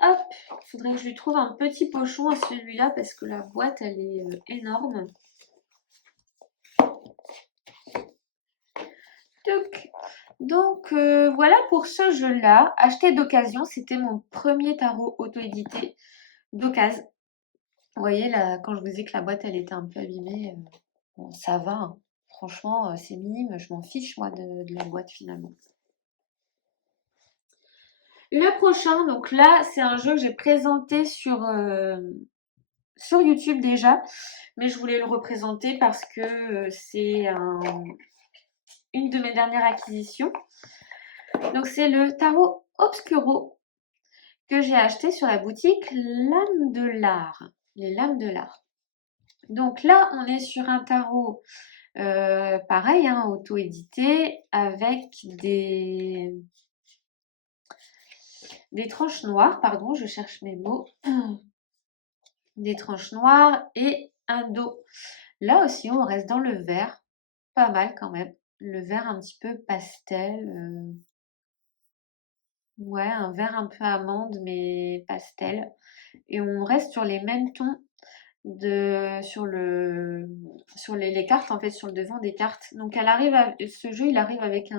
Hop, il faudrait que je lui trouve un petit pochon à celui-là parce que la boîte, elle est énorme. Donc voilà pour ce jeu-là. Acheté d'occasion, c'était mon premier tarot auto-édité d'occasion. Vous voyez, là, quand je vous dis que la boîte, elle était un peu abîmée, bon, ça va. Hein. Franchement, c'est minime. Je m'en fiche, moi, de la boîte, finalement. Le prochain, donc là, c'est un jeu que j'ai présenté sur YouTube déjà. Mais je voulais le représenter parce que c'est une de mes dernières acquisitions. Donc, c'est le tarot Obscuro que j'ai acheté sur la boutique Lame de l'Art. Les Lames de l'Art. Donc là, on est sur un tarot pareil, hein, auto-édité, avec des tranches noires, pardon, je cherche mes mots. Des tranches noires et un dos. Là aussi, on reste dans le vert, pas mal quand même. Le vert un petit peu pastel. Ouais, un vert un peu amande, mais pastel. Et on reste sur les mêmes tons sur les cartes, en fait, sur le devant des cartes. Donc ce jeu, il arrive avec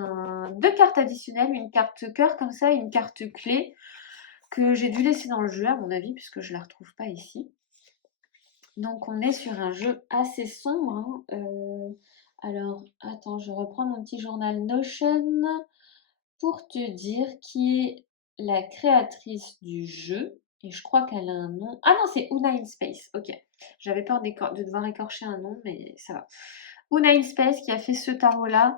deux cartes additionnelles, une carte cœur comme ça et une carte clé que j'ai dû laisser dans le jeu, à mon avis, puisque je ne la retrouve pas ici. Donc on est sur un jeu assez sombre, hein. Alors, attends, je reprends mon petit journal Notion pour te dire qui est la créatrice du jeu. Et je crois qu'elle a un nom. Ah non, c'est Una in Space. Ok. J'avais peur de devoir écorcher un nom, mais ça va. Una in Space qui a fait ce tarot-là,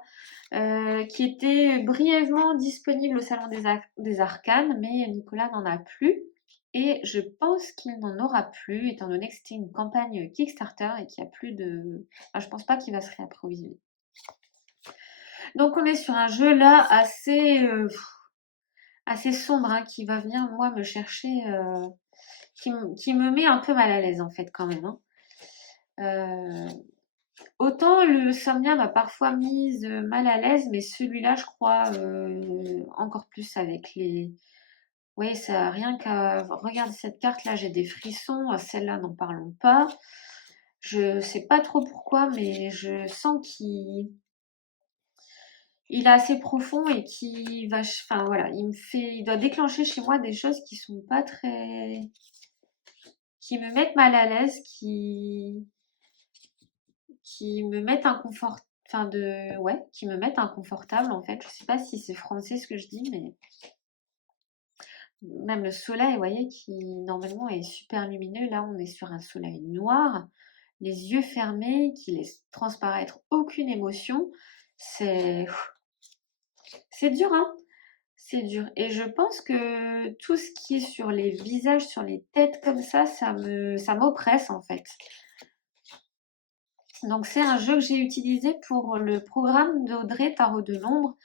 qui était brièvement disponible au Salon des Arcanes, mais Nicolas n'en a plus. Et je pense qu'il n'en aura plus, étant donné que c'était une campagne Kickstarter et qu'il n'y a plus de... Enfin, je pense pas qu'il va se réapprovisionner. Donc on est sur un jeu là assez sombre, hein, qui va venir, moi, me chercher, qui me met un peu mal à l'aise, en fait, quand même, hein. Autant le Somnia m'a parfois mise mal à l'aise, mais celui-là, je crois, encore plus avec les... Oui, ça, rien qu'à regarder cette carte-là, j'ai des frissons. Celle-là, n'en parlons pas. Je sais pas trop pourquoi, mais je sens qu'il est assez profond et qui va... Enfin, voilà, il doit déclencher chez moi des choses qui sont pas très... qui me mettent mal à l'aise, qui me mettent inconfort... Enfin, ouais, qui me mettent inconfortable, en fait. Je sais pas si c'est français ce que je dis, mais... Même le soleil, vous voyez, qui normalement est super lumineux. Là, on est sur un soleil noir, les yeux fermés, qui laisse transparaître aucune émotion. C'est dur, hein? C'est dur. Et je pense que tout ce qui est sur les visages, sur les têtes comme ça m'oppresse en fait. Donc c'est un jeu que j'ai utilisé pour le programme d'Audrey Tarot de l'ombre,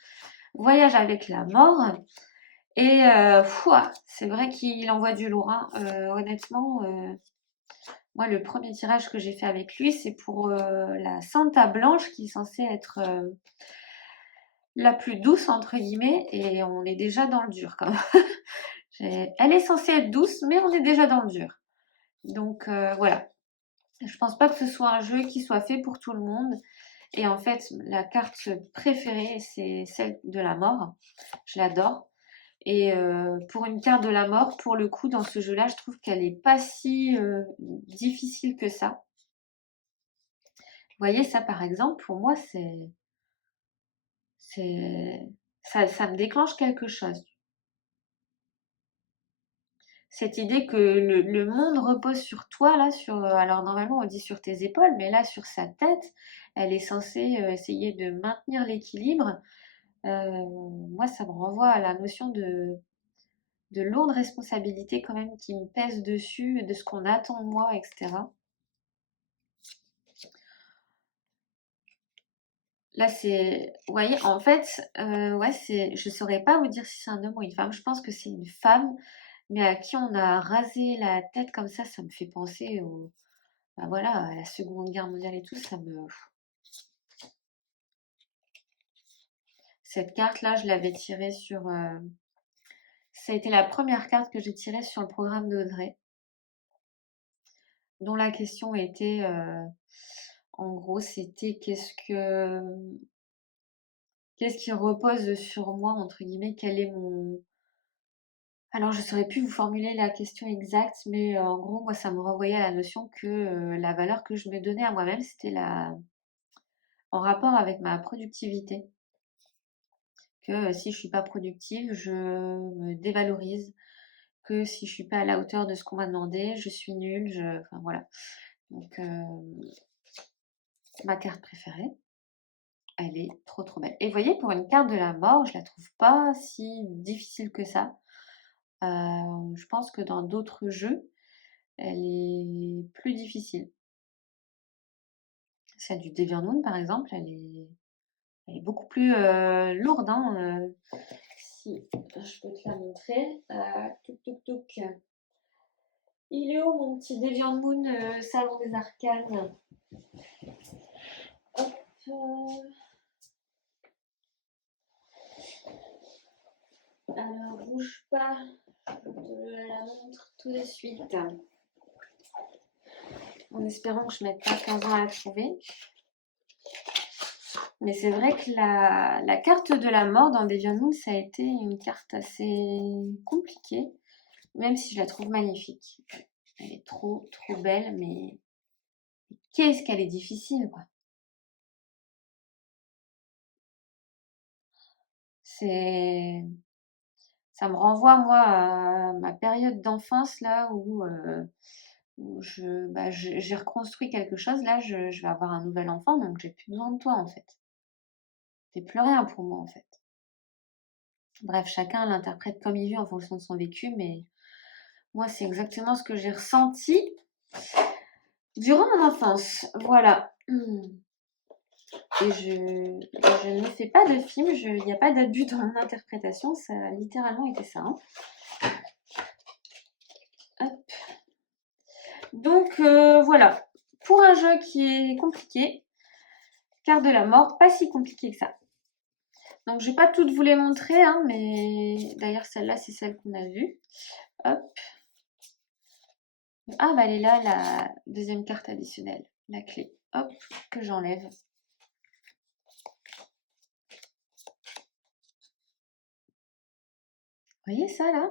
Voyage avec la mort. Et c'est vrai qu'il envoie du lourd, hein. Honnêtement, moi le premier tirage que j'ai fait avec lui, c'est pour la Santa Blanche qui est censée être la plus douce entre guillemets, et on est déjà dans le dur quand même. Elle est censée être douce, mais on est déjà dans le dur. Donc voilà. Je pense pas que ce soit un jeu qui soit fait pour tout le monde. Et en fait, la carte préférée, c'est celle de la mort. Je l'adore. Et pour une carte de la mort, pour le coup, dans ce jeu-là, je trouve qu'elle n'est pas si difficile que ça. Vous voyez, ça par exemple, pour moi, ça me déclenche quelque chose. Cette idée que le monde repose sur toi, là, alors normalement on dit sur tes épaules, mais là sur sa tête, elle est censée essayer de maintenir l'équilibre. Moi, ça me renvoie à la notion de lourde responsabilité quand même qui me pèse dessus, de ce qu'on attend de moi, etc. Là, vous voyez, en fait, ouais, je saurais pas vous dire si c'est un homme ou une femme. Je pense que c'est une femme, mais à qui on a rasé la tête comme ça me fait penser bah voilà, à la Seconde Guerre mondiale et tout. Cette carte-là, je l'avais tirée ça a été la première carte que j'ai tirée sur le programme d'Audrey, dont la question était, en gros, c'était qu'est-ce qui repose sur moi, entre guillemets, quel est mon... Alors, je ne saurais plus vous formuler la question exacte, mais en gros, moi, ça me renvoyait à la notion que la valeur que je me donnais à moi-même, c'était en rapport avec ma productivité. Que si je ne suis pas productive, je me dévalorise. Que si je ne suis pas à la hauteur de ce qu'on m'a demandé, je suis nulle. Enfin, voilà. Donc, ma carte préférée, elle est trop trop belle. Et vous voyez, pour une carte de la mort, je la trouve pas si difficile que ça. Je pense que dans d'autres jeux, elle est plus difficile. Celle du Deviant Moon, par exemple, elle est beaucoup plus lourde, hein. Si je peux te la montrer. Touc, touc, touc. Il est où mon petit Deviant Moon Salon des Arcanes? Hop. Alors, bouge pas. Je te la montre tout de suite. en espérant que je ne mette pas 15 ans à la trouver. Mais c'est vrai que la carte de la mort dans Deviant Moon, ça a été une carte assez compliquée, même si je la trouve magnifique. Elle est trop, trop belle, mais qu'est-ce qu'elle est difficile, quoi. C'est... Ça me renvoie, moi, à ma période d'enfance, là, où j'ai reconstruit quelque chose. Là, je vais avoir un nouvel enfant, donc j'ai plus besoin de toi, en fait. T'es plus rien pour moi, en fait. Bref, chacun l'interprète comme il veut en fonction de son vécu, mais moi, c'est exactement ce que j'ai ressenti durant mon enfance. Voilà. Et je ne fais pas de film, il n'y a pas d'abus dans mon interprétation, ça a littéralement été ça, hein. Hop. Donc voilà, pour un jeu qui est compliqué, carte de la mort, pas si compliqué que ça. Donc je vais pas toutes vous les montrer, hein, mais d'ailleurs celle-là c'est celle qu'on a vue. Hop. Ah bah elle est là, la deuxième carte additionnelle, la clé. Hop, que j'enlève. Vous voyez ça là?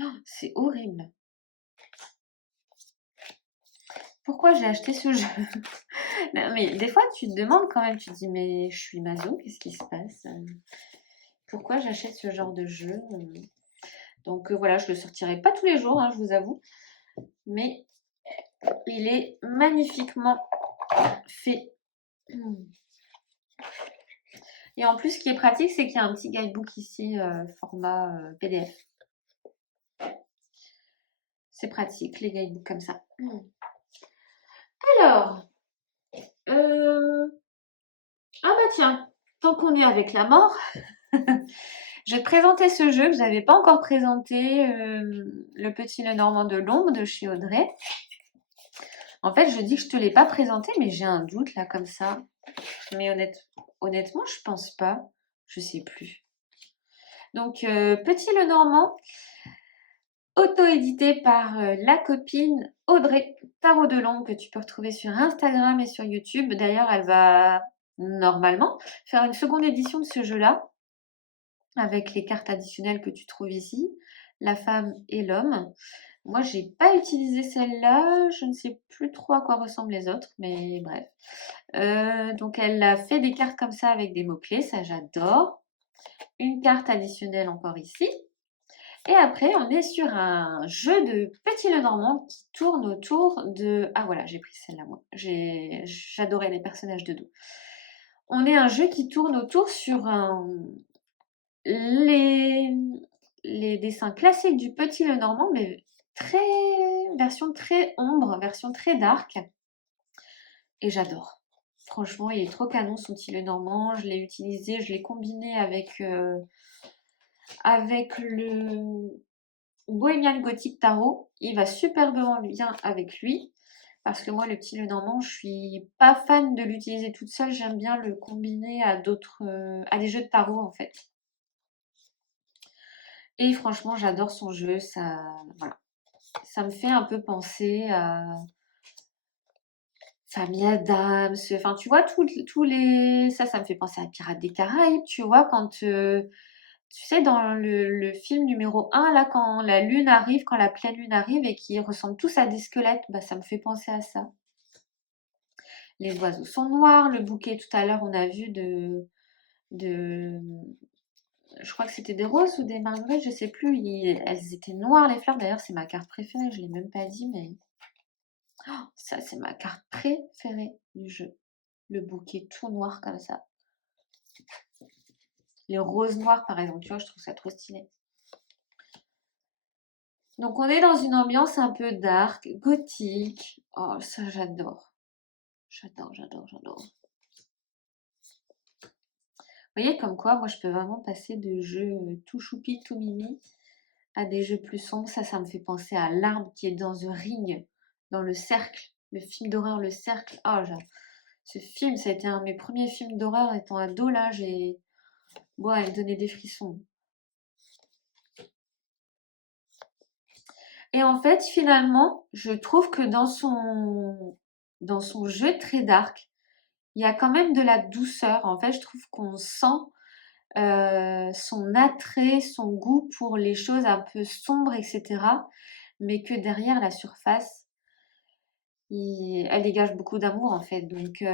Oh, c'est horrible. Pourquoi j'ai acheté ce jeu? Non, mais des fois, tu te demandes quand même, tu te dis, mais je suis maso, qu'est-ce qui se passe? Pourquoi j'achète ce genre de jeu? Donc voilà, je le sortirai pas tous les jours, hein, je vous avoue, mais il est magnifiquement fait. Et en plus, ce qui est pratique, c'est qu'il y a un petit guidebook ici, format PDF. C'est pratique, les guidebooks comme ça. Alors, ah bah tiens, tant qu'on est avec la mort, je vais te présenter ce jeu que je n'avais pas encore présenté, Le Petit Lenormand de l'ombre de chez Audrey. En fait, je dis que je te l'ai pas présenté, mais j'ai un doute là comme ça. Mais honnêtement, je pense pas. Je sais plus. Donc, Petit Lenormand, auto-édité par la copine Audrey Tarot de l'ombre, que tu peux retrouver sur Instagram et sur YouTube. D'ailleurs, elle va normalement faire une seconde édition de ce jeu-là, avec les cartes additionnelles que tu trouves ici, la femme et l'homme. Moi, j'ai pas utilisé celle-là, je ne sais plus trop à quoi ressemblent les autres, mais bref. Donc, elle a fait des cartes comme ça avec des mots-clés, ça j'adore. Une carte additionnelle encore ici. Et après, on est sur un jeu de Petit Lenormand qui tourne autour de... Ah voilà, j'ai pris celle-là, moi. J'adorais les personnages de dos. On est un jeu qui tourne autour sur les dessins classiques du Petit Lenormand, mais version très ombre, version très dark. Et j'adore. Franchement, il est trop canon son petit Lenormand. Je l'ai utilisé, je l'ai combiné avec le Bohemian Gothic Tarot. Il va superbement bien avec lui. Parce que moi, le petit Lenormand, je suis pas fan de l'utiliser toute seule. J'aime bien le combiner à à des jeux de tarot en fait. Et franchement, j'adore son jeu. Voilà. Ça me fait un peu penser à Famille Adams. Enfin, tu vois, tous les... Ça me fait penser à Pirates des Caraïbes, tu vois, quand... tu sais, dans le film numéro 1, là, quand la lune arrive, quand la pleine lune arrive et qu'ils ressemblent tous à des squelettes, bah, ça me fait penser à ça. Les oiseaux sont noirs. Le bouquet, tout à l'heure, on a vu de... Je crois que c'était des roses ou des marguerites, je sais plus. Elles étaient noires, les fleurs. D'ailleurs, c'est ma carte préférée. Je ne l'ai même pas dit, mais... Oh, ça, c'est ma carte préférée du jeu. Le bouquet tout noir comme ça. Les roses noires, par exemple, tu vois, je trouve ça trop stylé. Donc, on est dans une ambiance un peu dark, gothique. Oh, ça, j'adore. J'adore, j'adore, j'adore. Vous voyez, comme quoi, moi, je peux vraiment passer de jeux tout choupi, tout mimi, à des jeux plus sombres. Ça me fait penser à l'arbre qui est dans The Ring, dans Le Cercle, le film d'horreur Le Cercle. Oh, ce film, ça a été un de mes premiers films d'horreur étant ado, là, elle me donnait des frissons. Et en fait, finalement, je trouve que dans son jeu très dark, il y a quand même de la douceur. En fait, je trouve qu'on sent son attrait, son goût pour les choses un peu sombres, etc. Mais que derrière la surface, elle dégage beaucoup d'amour en fait. Donc,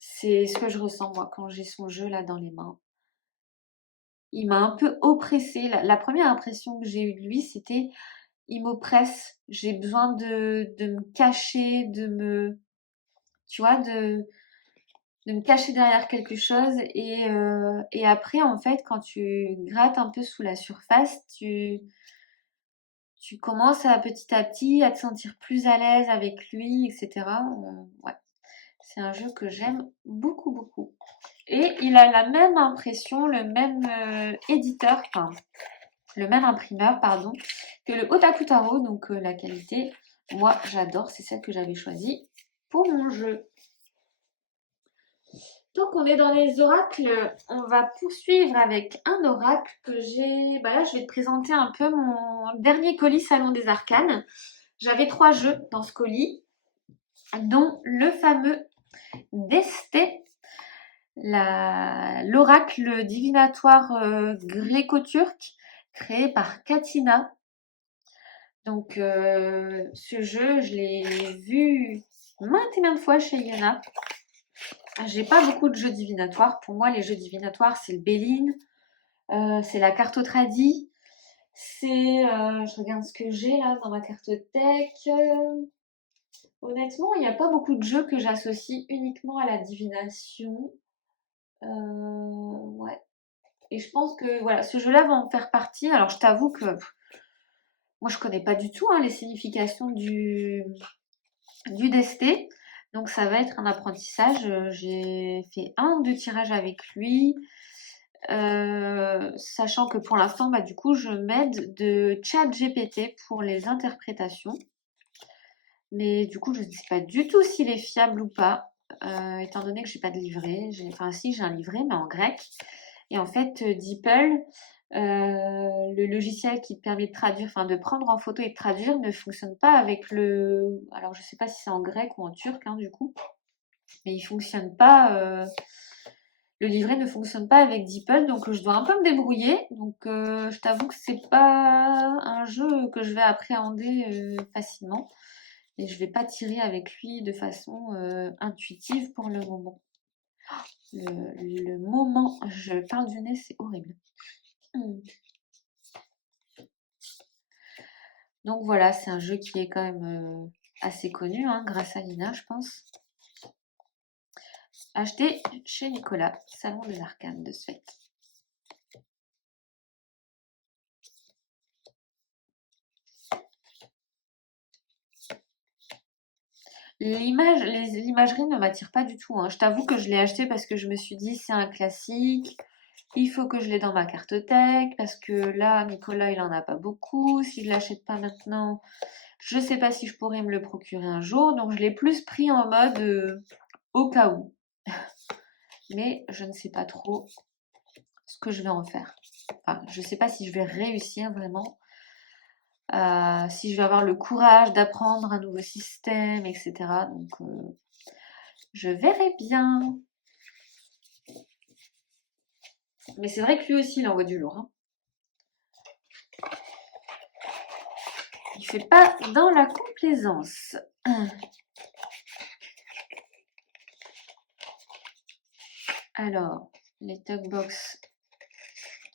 c'est ce que je ressens moi quand j'ai son jeu là dans les mains. Il m'a un peu oppressée. La première impression que j'ai eue de lui, c'était il m'oppresse. J'ai besoin de me cacher, tu vois, de me cacher derrière quelque chose. Et après, en fait, quand tu grattes un peu sous la surface, tu commences petit à petit à te sentir plus à l'aise avec lui, etc. Ouais, c'est un jeu que j'aime beaucoup, beaucoup. Et il a la même impression, le même éditeur, enfin, le même imprimeur, pardon, que le Otaku Taro. Donc la qualité, moi j'adore, c'est celle que j'avais choisie pour mon jeu. Tant qu'on est dans les oracles, on va poursuivre avec un oracle que j'ai. Bah là, je vais te présenter un peu mon dernier colis Salon des Arcanes. J'avais 3 jeux dans ce colis, dont le fameux Desté, l'oracle divinatoire gréco-turc créé par Katina. Donc, ce jeu, je l'ai vu maintes et maintes fois chez Yona. J'ai pas beaucoup de jeux divinatoires. Pour moi, les jeux divinatoires, c'est le Béline, c'est la carte au tradi, je regarde ce que j'ai là dans ma cartothèque. Honnêtement, il n'y a pas beaucoup de jeux que j'associe uniquement à la divination. Ouais. Et je pense que voilà, ce jeu-là va en faire partie. Alors, je t'avoue que moi, je connais pas du tout les significations du desté. Donc, ça va être un apprentissage. J'ai fait 1 ou 2 tirages avec lui. Sachant que pour l'instant, bah, du coup, je m'aide de ChatGPT pour les interprétations. Mais du coup, je ne sais pas du tout s'il est fiable ou pas, étant donné que j'ai pas de livret. Enfin, si, j'ai un livret, mais en grec. Et en fait, DeepL, le logiciel qui te permet de traduire, enfin de prendre en photo et de traduire, ne fonctionne pas avec le. Alors, je sais pas si c'est en grec ou en turc, hein, du coup. Mais il fonctionne pas. Le livret ne fonctionne pas avec DeepL, donc je dois un peu me débrouiller. Donc, je t'avoue que c'est pas un jeu que je vais appréhender facilement. Et je vais pas tirer avec lui de façon intuitive pour le moment. Le moment, je parle du nez, c'est horrible. Donc voilà, c'est un jeu qui est quand même assez connu, hein, grâce à Lina, je pense. Acheté chez Nicolas, Salon des Arcanes de Suède. L'imagerie ne m'attire pas du tout, hein. Je t'avoue que je l'ai acheté parce que je me suis dit c'est un classique, il faut que je l'ai dans ma cartothèque parce que là, Nicolas, il en a pas beaucoup. Si je l'achète pas maintenant, je sais pas si je pourrais me le procurer un jour. Donc je l'ai plus pris en mode au cas où. Mais je ne sais pas trop ce que je vais en faire. Enfin, je sais pas si je vais réussir vraiment. Si je vais avoir le courage d'apprendre un nouveau système, etc. Donc, je verrai bien. Mais c'est vrai que lui aussi, il envoie du lourd, hein. Il fait pas dans la complaisance. Alors, les tugbox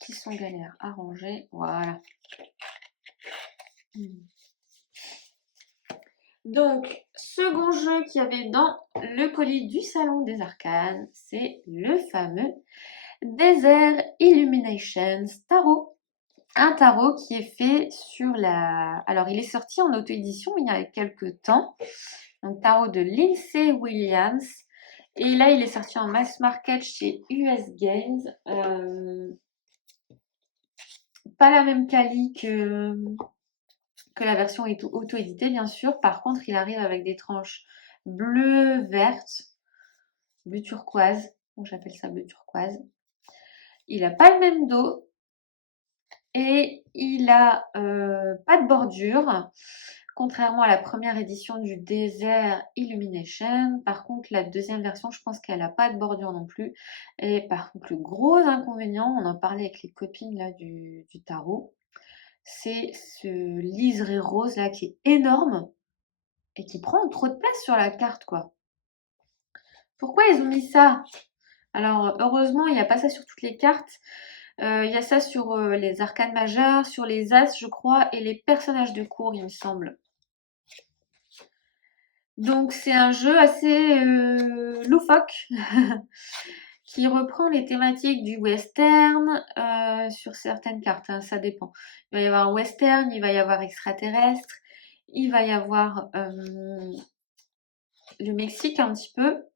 qui sont galères à ranger. Voilà. Donc, second jeu qu'il y avait dans le colis du Salon des Arcanes, c'est le fameux Desert Illuminations Tarot. Un tarot qui est fait sur la... Alors, il est sorti en auto-édition il y a quelques temps. Donc, tarot de Lindsay Williams. Et là, il est sorti en mass market chez US Games. Pas la même quali que la version auto-éditée, bien sûr. Par contre, il arrive avec des tranches bleu, verte, bleu turquoise. Donc, j'appelle ça bleu turquoise. Il n'a pas le même dos. Et il a pas de bordure, contrairement à la première édition du Desert Illumination. Par contre, la deuxième version, je pense qu'elle a pas de bordure non plus. Et par contre, le gros inconvénient, on en parlait avec les copines là du tarot, c'est ce liseré rose là qui est énorme et qui prend trop de place sur la carte, quoi. Pourquoi ils ont mis ça? Alors, heureusement, il n'y a pas ça sur toutes les cartes. Il y a ça sur les arcanes majeures, sur les as, je crois, et les personnages de cour, il me semble. Donc, c'est un jeu assez loufoque qui reprend les thématiques du western sur certaines cartes, hein, ça dépend. Il va y avoir western, il va y avoir extraterrestre, il va y avoir le Mexique un petit peu.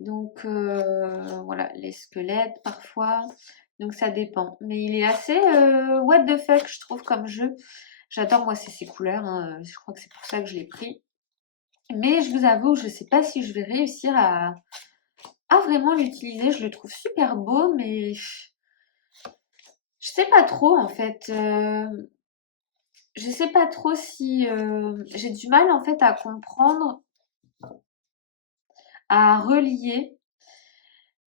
Donc voilà, les squelettes parfois. Donc ça dépend. Mais il est assez what the fuck, je trouve, comme jeu. J'adore moi ces couleurs, hein. Je crois que c'est pour ça que je l'ai pris. Mais je vous avoue, je sais pas si je vais réussir à vraiment l'utiliser. Je le trouve super beau, mais je sais pas trop en fait. Je sais pas trop si j'ai du mal en fait à comprendre, à relier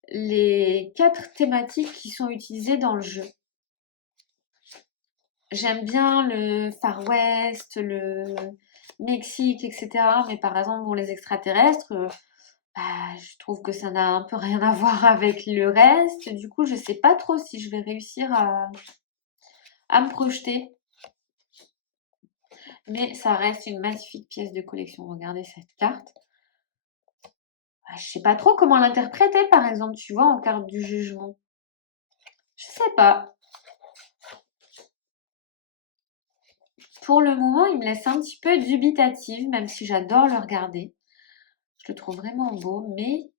les 4 thématiques qui sont utilisées dans le jeu. J'aime bien le Far West, le Mexique, etc. Mais par exemple, bon, les extraterrestres, bah, je trouve que ça n'a un peu rien à voir avec le reste. Du coup, je sais pas trop si je vais réussir à me projeter. Mais ça reste une magnifique pièce de collection. Regardez cette carte. Bah, je sais pas trop comment l'interpréter, par exemple, tu vois, en carte du jugement. Je sais pas. Pour le moment, il me laisse un petit peu dubitative, même si j'adore le regarder. Je le trouve vraiment beau, mais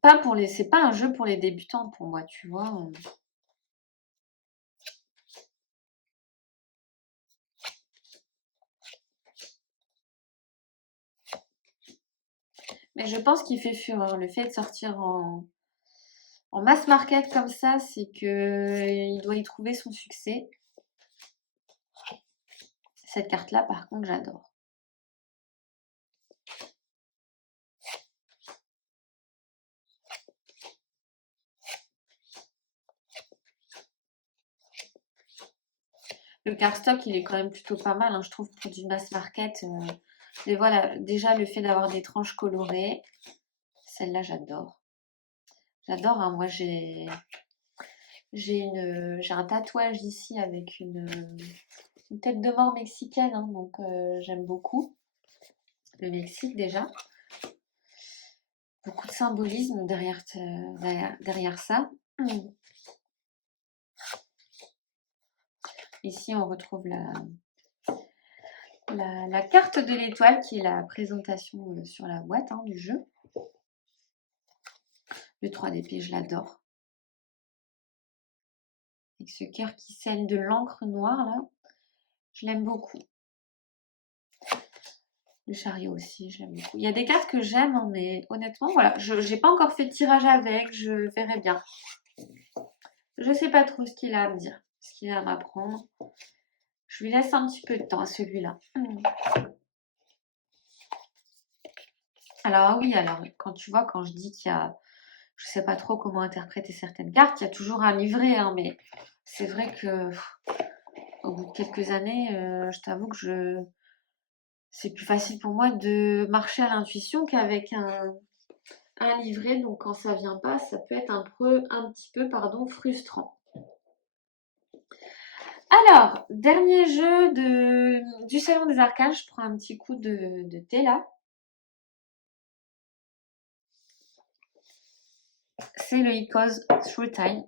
pas pour les, c'est pas un jeu pour les débutants pour moi, tu vois. Mais je pense qu'il fait fureur. Le fait de sortir en mass market comme ça, c'est que il doit y trouver son succès. Cette carte-là, par contre, j'adore. Le cardstock, il est quand même plutôt pas mal, hein, je trouve, pour du mass market. Et voilà, déjà le fait d'avoir des tranches colorées, celle-là, j'adore. J'adore, hein, moi j'ai un tatouage ici avec une tête de mort mexicaine, hein, donc j'aime beaucoup le Mexique déjà. Beaucoup de symbolisme derrière ça. Ici, on retrouve la carte de l'étoile qui est la présentation sur la boîte, hein, du jeu. Le 3 d'épée, je l'adore. Avec ce cœur qui scelle de l'encre noire là, je l'aime beaucoup. Le chariot aussi, je l'aime beaucoup. Il y a des cartes que j'aime, hein, mais honnêtement, voilà, je n'ai pas encore fait de tirage avec, je verrai bien. Je sais pas trop ce qu'il a à me dire, ce qu'il a à m'apprendre. Je lui laisse un petit peu de temps à celui-là. Alors oui, alors quand tu vois, quand je dis qu'il y a, je sais pas trop comment interpréter certaines cartes, il y a toujours un livret, hein, mais c'est vrai que au bout de quelques années, je t'avoue que c'est plus facile pour moi de marcher à l'intuition qu'avec un livret. Donc quand ça vient pas, ça peut être un petit peu, pardon, frustrant. Alors, dernier jeu du Salon des Arcanes, je prends un petit coup de thé là. C'est le Icos Through Time.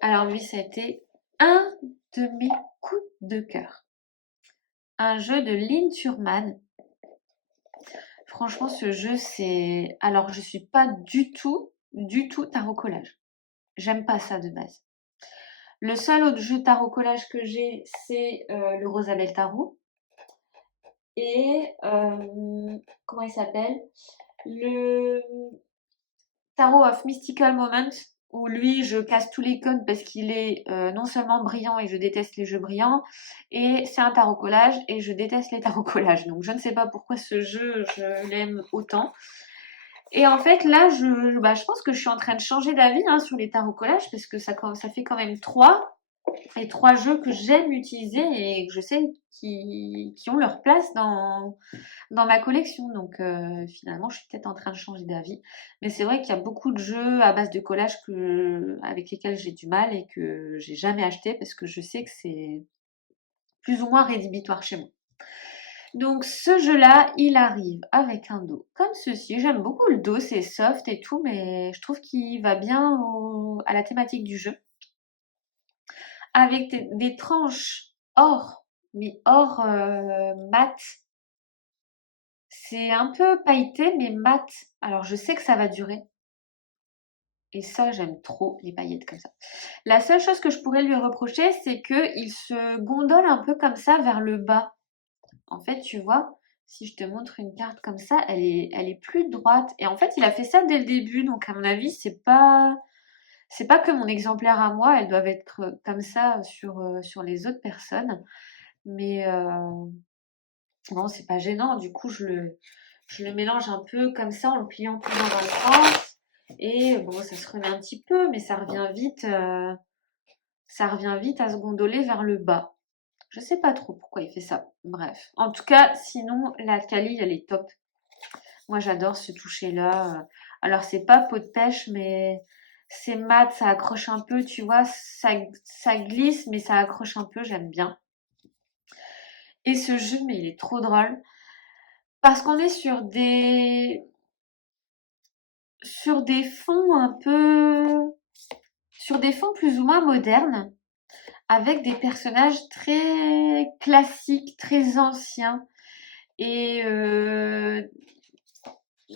Alors lui, ça a été un de mes coups de cœur. Un jeu de Lynn Turman. Franchement, ce jeu, c'est... Alors, je suis pas du tout tarot collage. J'aime pas ça de base. Le seul autre jeu tarot collage que j'ai, c'est le Rosabelle Tarot. Et comment il s'appelle? Le Tarot of Mystical Moment, où lui, je casse tous les codes parce qu'il est non seulement brillant et je déteste les jeux brillants, et c'est un tarot collage et je déteste les tarots collages. Donc je ne sais pas pourquoi ce jeu, je l'aime autant. Et en fait, là, je pense que je suis en train de changer d'avis hein, sur les tarots collages parce que ça fait quand même trois jeux que j'aime utiliser et que je sais qui ont leur place dans ma collection. Donc finalement, je suis peut-être en train de changer d'avis. Mais c'est vrai qu'il y a beaucoup de jeux à base de collage avec lesquels j'ai du mal et que j'ai jamais acheté parce que je sais que c'est plus ou moins rédhibitoire chez moi. Donc ce jeu-là, il arrive avec un dos comme ceci. J'aime beaucoup le dos, c'est soft et tout, mais je trouve qu'il va bien à la thématique du jeu. Avec des tranches or, mais or mat. C'est un peu pailleté, mais mat. Alors je sais que ça va durer. Et ça, j'aime trop les paillettes comme ça. La seule chose que je pourrais lui reprocher, c'est qu'il se gondole un peu comme ça vers le bas. En fait, tu vois, si je te montre une carte comme ça, elle est plus droite. Et en fait, il a fait ça dès le début. Donc, à mon avis, c'est pas que mon exemplaire à moi. Elles doivent être comme ça sur les autres personnes. Mais bon, c'est pas gênant. Du coup, je le mélange un peu comme ça en le pliant plus dans un sens. Et bon, ça se remet un petit peu, mais ça revient vite à se gondoler vers le bas. Je sais pas trop pourquoi il fait ça. Bref. En tout cas, sinon, la quali, elle est top. Moi, j'adore ce toucher-là. Alors, c'est pas peau de pêche, mais c'est mat, ça accroche un peu, tu vois. Ça glisse, mais ça accroche un peu, j'aime bien. Et ce jeu, mais il est trop drôle. Parce qu'on est sur des fonds un peu, sur des fonds plus ou moins modernes, avec des personnages très classiques, très anciens. Et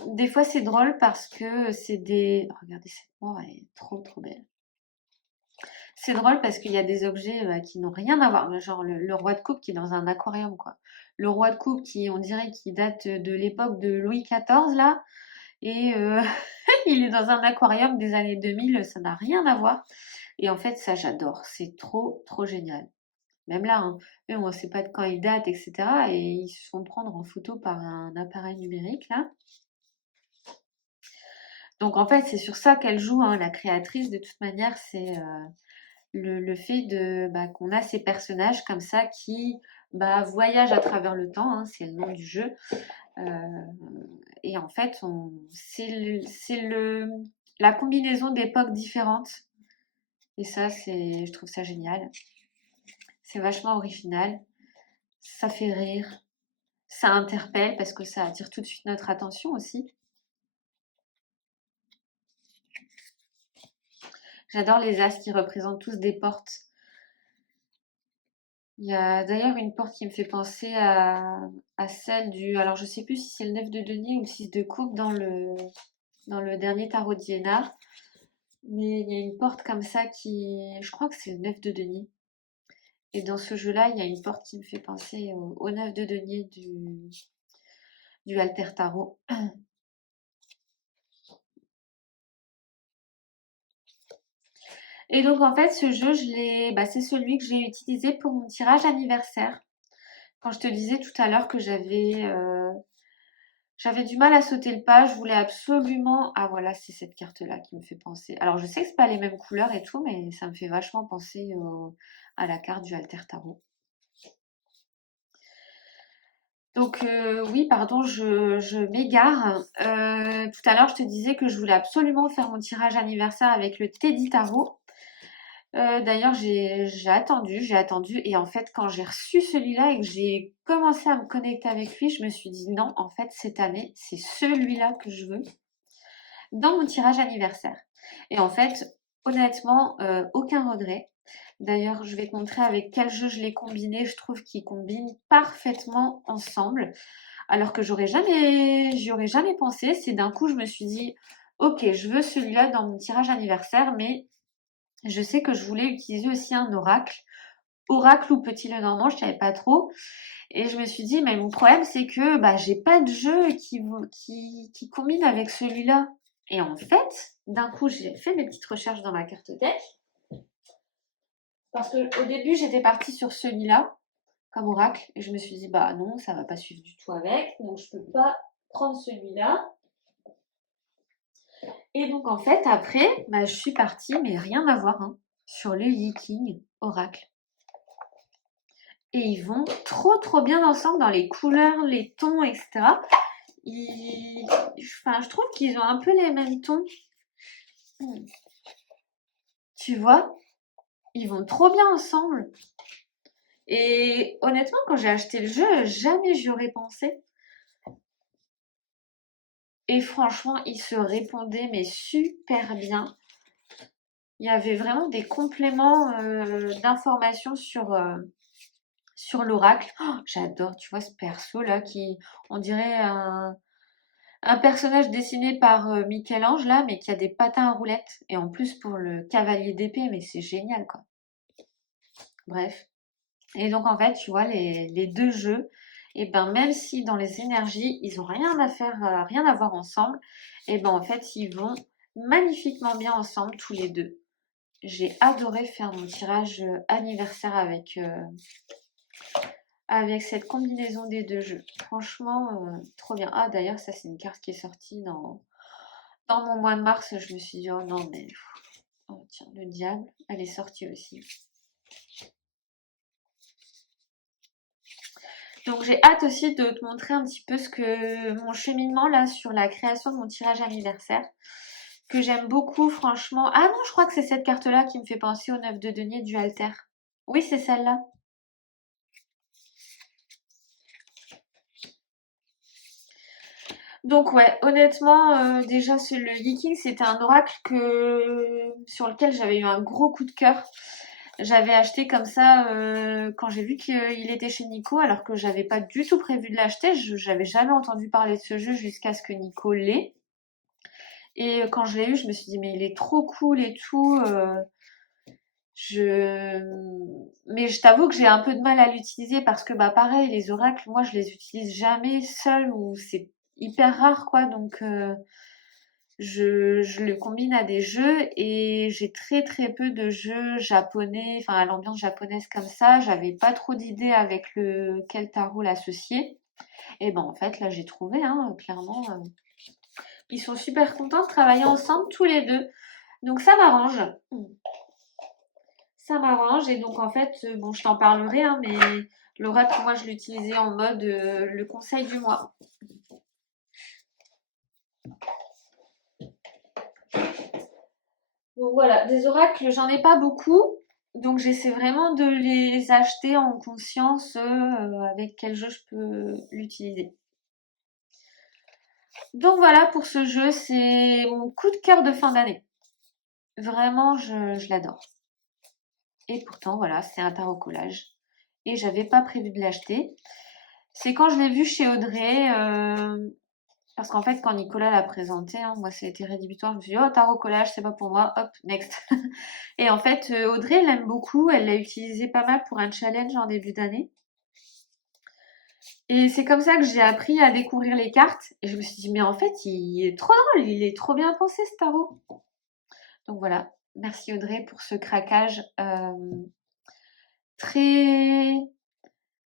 des fois, c'est drôle parce que c'est des... Oh, regardez, cette mort, elle est trop, trop belle. C'est drôle parce qu'il y a des objets qui n'ont rien à voir. Genre le roi de coupe qui est dans un aquarium, quoi. Le roi de coupe qui, on dirait, qui date de l'époque de Louis XIV, là. Et il est dans un aquarium des années 2000, ça n'a rien à voir. Et en fait, ça, j'adore. C'est trop, trop génial. Même là, hein, eux, on ne sait pas de quand ils datent, etc. Et ils se font prendre en photo par un appareil numérique, là. Donc, en fait, c'est sur ça qu'elle joue, hein, la créatrice. De toute manière, c'est le fait qu'on a ces personnages comme ça qui voyagent à travers le temps, hein, c'est le nom du jeu. Et en fait, c'est la combinaison d'époques différentes. Et ça, je trouve ça génial. C'est vachement original. Ça fait rire. Ça interpelle parce que ça attire tout de suite notre attention aussi. J'adore les as qui représentent tous des portes. Il y a d'ailleurs une porte qui me fait penser à celle du... Alors, je sais plus si c'est le 9 de denier ou le 6 de coupe dans le dernier tarot d'Iéna. Mais il y a une porte comme ça qui... Je crois que c'est le 9 de denier. Et dans ce jeu-là, il y a une porte qui me fait penser au 9 de denier du Alter Tarot. Et donc en fait, ce jeu, c'est celui que j'ai utilisé pour mon tirage anniversaire. Quand je te disais tout à l'heure que j'avais du mal à sauter le pas, je voulais absolument... Ah voilà, c'est cette carte-là qui me fait penser. Alors je sais que c'est pas les mêmes couleurs et tout, mais ça me fait vachement penser à la carte du Alter Tarot. Donc oui, pardon, je m'égare. Tout à l'heure, je te disais que je voulais absolument faire mon tirage anniversaire avec le Teddy Tarot. D'ailleurs, j'ai attendu. Et en fait, quand j'ai reçu celui-là et que j'ai commencé à me connecter avec lui, je me suis dit non, en fait, cette année, c'est celui-là que je veux dans mon tirage anniversaire. Et en fait, honnêtement, aucun regret. D'ailleurs, je vais te montrer avec quel jeu je l'ai combiné. Je trouve qu'ils combinent parfaitement ensemble. Alors que j'y aurais jamais pensé. C'est d'un coup, je me suis dit, ok, je veux celui-là dans mon tirage anniversaire, mais je sais que je voulais utiliser aussi un oracle. Oracle ou petit Lenormand, je savais pas trop. Et je me suis dit, mais mon problème, c'est que j'ai pas de jeu qui combine avec celui-là. Et en fait, d'un coup, j'ai fait mes petites recherches dans ma cartothèque. Parce qu'au début, j'étais partie sur celui-là, comme oracle. Et je me suis dit, bah non, ça va pas suivre du tout avec. Donc, je peux pas prendre celui-là. Et donc, en fait, après, bah, je suis partie, mais rien à voir, hein, sur les Vikings oracle. Et ils vont trop bien ensemble dans les couleurs, les tons, etc. Enfin, je trouve qu'ils ont un peu les mêmes tons. Tu vois, ils vont trop bien ensemble. Et honnêtement, quand j'ai acheté le jeu, jamais j'y aurais pensé. Et franchement, ils se répondaient, mais super bien. Il y avait vraiment des compléments d'informations sur l'oracle. Oh, j'adore, tu vois, ce perso-là qui, on dirait un personnage dessiné par Michel-Ange, là, mais qui a des patins à roulettes. Et en plus, pour le cavalier d'épée, mais c'est génial, quoi. Bref. Et donc, en fait, tu vois, les deux jeux, et ben, même si dans les énergies, ils ont rien à faire, rien à voir ensemble, et ben, en fait, ils vont magnifiquement bien ensemble, tous les deux. J'ai adoré faire mon tirage anniversaire avec cette combinaison des deux jeux. Franchement, trop bien. Ah, d'ailleurs, ça, c'est une carte qui est sortie dans mon mois de mars. Je me suis dit, oh non, mais... Oh, tiens, le diable, elle est sortie aussi. Donc j'ai hâte aussi de te montrer un petit peu mon cheminement là sur la création de mon tirage anniversaire que j'aime beaucoup franchement. Ah non, je crois que c'est cette carte là qui me fait penser au 9 de denier du Alter. Oui, c'est celle-là. Donc ouais, honnêtement, déjà le Viking, c'était un oracle sur lequel j'avais eu un gros coup de cœur. J'avais acheté comme ça quand j'ai vu qu'il était chez Nico, alors que j'avais pas du tout prévu de l'acheter. J'avais jamais entendu parler de ce jeu jusqu'à ce que Nico l'ait. Et quand je l'ai eu, je me suis dit, mais il est trop cool et tout. Mais je t'avoue que j'ai un peu de mal à l'utiliser parce que, bah, pareil, les oracles, moi, je les utilise jamais seuls ou c'est hyper rare, quoi. Donc, je le combine à des jeux et j'ai très peu de jeux japonais, enfin, à l'ambiance japonaise comme ça. J'avais pas trop d'idées avec quel tarot l'associer. Et ben, en fait, là, j'ai trouvé, hein, clairement. Ils sont super contents de travailler ensemble tous les deux. Donc ça m'arrange. Ça m'arrange. Et donc en fait, bon, je t'en parlerai, hein, mais l'oracle, moi, je l'utilisais en mode le conseil du mois. Donc voilà, des oracles, j'en ai pas beaucoup. Donc j'essaie vraiment de les acheter en conscience avec quel jeu je peux l'utiliser. Donc voilà pour ce jeu, c'est mon coup de cœur de fin d'année. Vraiment, je l'adore. Et pourtant, voilà, c'est un tarot collage. Et j'avais pas prévu de l'acheter. C'est quand je l'ai vu chez Audrey, parce qu'en fait, quand Nicolas l'a présenté, hein, moi, ça a été rédhibitoire. Je me suis dit, oh, tarot collage, c'est pas pour moi. Hop, next. Et en fait, Audrey, elle l'aime beaucoup. Elle l'a utilisé pas mal pour un challenge en début d'année. Et c'est comme ça que j'ai appris à découvrir les cartes. Et je me suis dit, mais en fait, il est trop drôle. Il est trop bien pensé, ce tarot. Donc voilà. Merci Audrey pour ce craquage très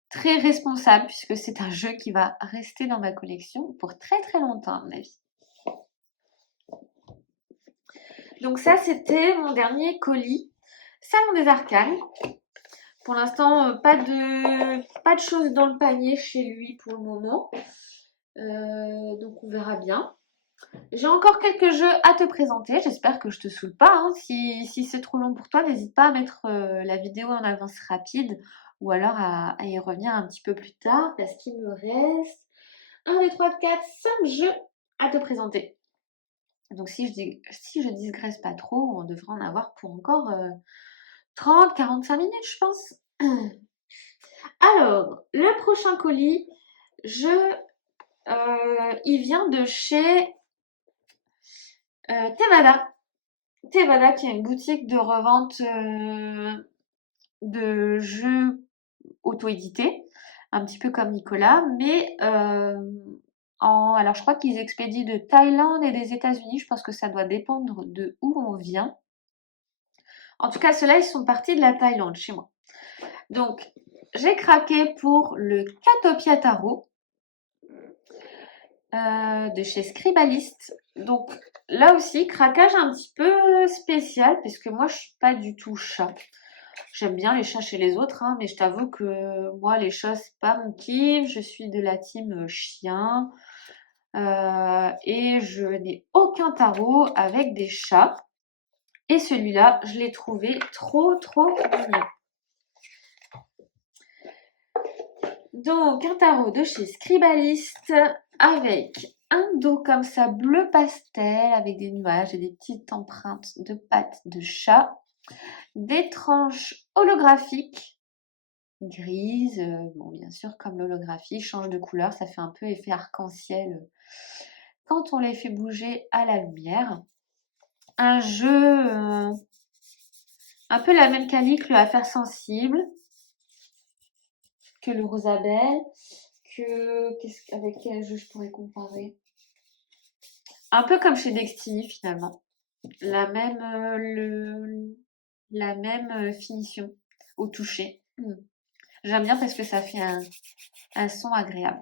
très responsable puisque c'est un jeu qui va rester dans ma collection pour très longtemps à mon avis. Donc ça c'était mon dernier colis Salon des Arcanes. Pour l'instant pas de choses dans le panier chez lui pour le moment. Donc on verra bien. J'ai encore quelques jeux à te présenter. J'espère que je te saoule pas, hein. Si c'est trop long pour toi, n'hésite pas à mettre la vidéo en avance rapide ou alors à y revenir un petit peu plus tard parce qu'il me reste 1, 2, 3, 4, 5 jeux à te présenter. Donc si je digresse pas trop, on devrait en avoir pour encore 30-45 minutes, je pense. Alors, le prochain colis, il vient de chez Tevada. Tevada qui est une boutique de revente de jeux auto-édités, un petit peu comme Nicolas, mais Alors, je crois qu'ils expédient de Thaïlande et des États-Unis. Je pense que ça doit dépendre de où on vient. En tout cas, ceux-là, ils sont partis de la Thaïlande chez moi. Donc, j'ai craqué pour le Catopia Tarot de chez Scribalist. Donc, là aussi, craquage un petit peu spécial, parce que moi, je suis pas du tout chat. J'aime bien les chats chez les autres, hein, mais je t'avoue que moi, les chats, c'est pas mon kiff. Je suis de la team chien. Et je n'ai aucun tarot avec des chats. Et celui-là, je l'ai trouvé trop mignon. Donc, un tarot de chez Scribalist avec un dos comme ça bleu pastel avec des nuages et des petites empreintes de pattes de chat. Des tranches holographiques grises, bon bien sûr comme l'holographie change de couleur, ça fait un peu effet arc-en-ciel quand on les fait bouger à la lumière. Un jeu un peu la même qualité que le Affaire sensible, que le Rosabelle, avec quel jeu je pourrais comparer? Un peu comme chez Destiny finalement. La même, la même finition au toucher. J'aime bien parce que ça fait un son agréable.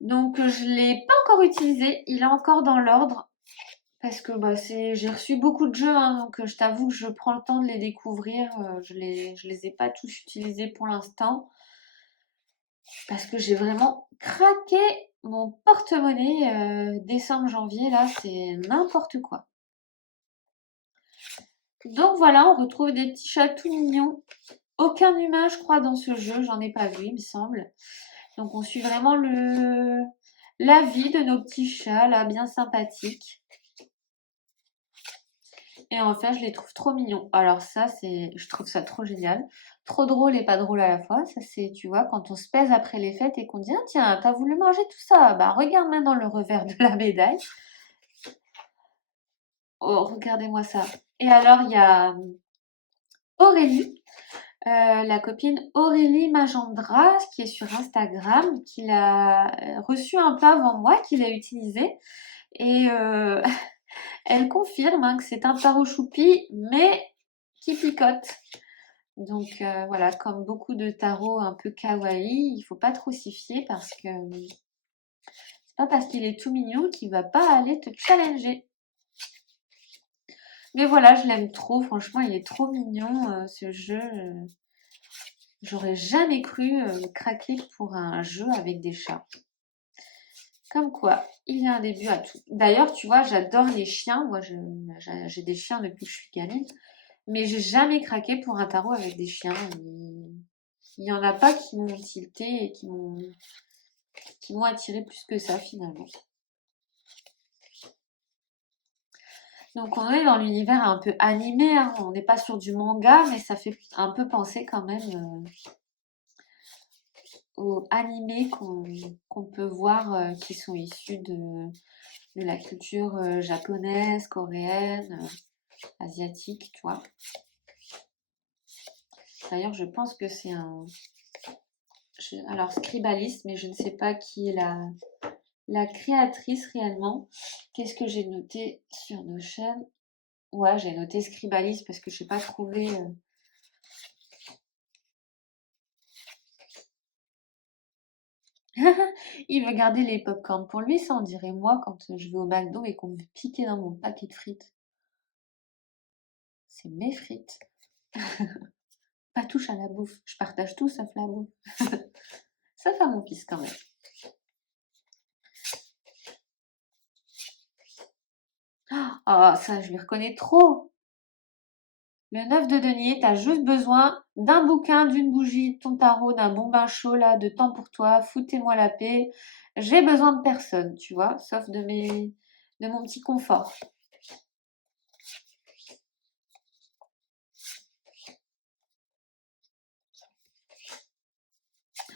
Donc je ne l'ai pas encore utilisé, il est encore dans l'ordre. Parce que j'ai reçu beaucoup de jeux, hein, donc je t'avoue que je prends le temps de les découvrir. Je les ai pas tous utilisés pour l'instant. Parce que j'ai vraiment craqué mon porte-monnaie décembre-janvier. Là, c'est n'importe quoi. Donc voilà, on retrouve des petits chats tout mignons. Aucun humain, je crois, dans ce jeu. J'en ai pas vu, il me semble. Donc on suit vraiment la vie de nos petits chats, là, bien sympathiques. Et en fait, je les trouve trop mignons. Alors ça, je trouve ça trop génial. Trop drôle et pas drôle à la fois. Ça, c'est, tu vois, quand on se pèse après les fêtes et qu'on dit, ah, tiens, t'as voulu manger tout ça. Bah, regarde maintenant le revers de la médaille. Oh, regardez-moi ça. Et alors, il y a Aurélie, la copine Aurélie Magendra, qui est sur Instagram, qui l'a reçu un peu avant moi, qui l'a utilisé. Et elle confirme hein, que c'est un tarot choupi, mais qui picote. Donc voilà, comme beaucoup de tarots un peu kawaii, il faut pas trop s'y fier parce que c'est pas parce qu'il est tout mignon qu'il va pas aller te challenger. Mais voilà, je l'aime trop, franchement, il est trop mignon ce jeu. J'aurais jamais cru craquer pour un jeu avec des chats. Comme quoi, il y a un début à tout. D'ailleurs, tu vois, j'adore les chiens. Moi, j'ai des chiens depuis que je suis gamine. Mais j'ai jamais craqué pour un tarot avec des chiens. Il y en a pas qui m'ont tilté et qui m'ont attiré plus que ça finalement. Donc on est dans l'univers un peu animé, hein. On n'est pas sur du manga, mais ça fait un peu penser quand même aux animés qu'on peut voir qui sont issus de la culture japonaise, coréenne, asiatique, tu vois. D'ailleurs, je pense que c'est alors Scribalist, mais je ne sais pas qui est la créatrice réellement. Qu'est-ce que j'ai noté sur nos chaînes? Ouais, j'ai noté Scribalist parce que je n'ai pas trouvé. Il veut garder les pop-corn pour lui, ça on dirait moi quand je vais au McDo et qu'on me fait piquer dans mon paquet de frites. C'est mes frites. Pas touche à la bouffe. Je partage tout sauf la bouffe. Ça fait mon fils quand même. Ah, ça, je les reconnais trop. Le 9 de denier, t'as juste besoin d'un bouquin, d'une bougie, de ton tarot, d'un bon bain chaud là, de temps pour toi, foutez-moi la paix. J'ai besoin de personne, tu vois, sauf de mon petit confort.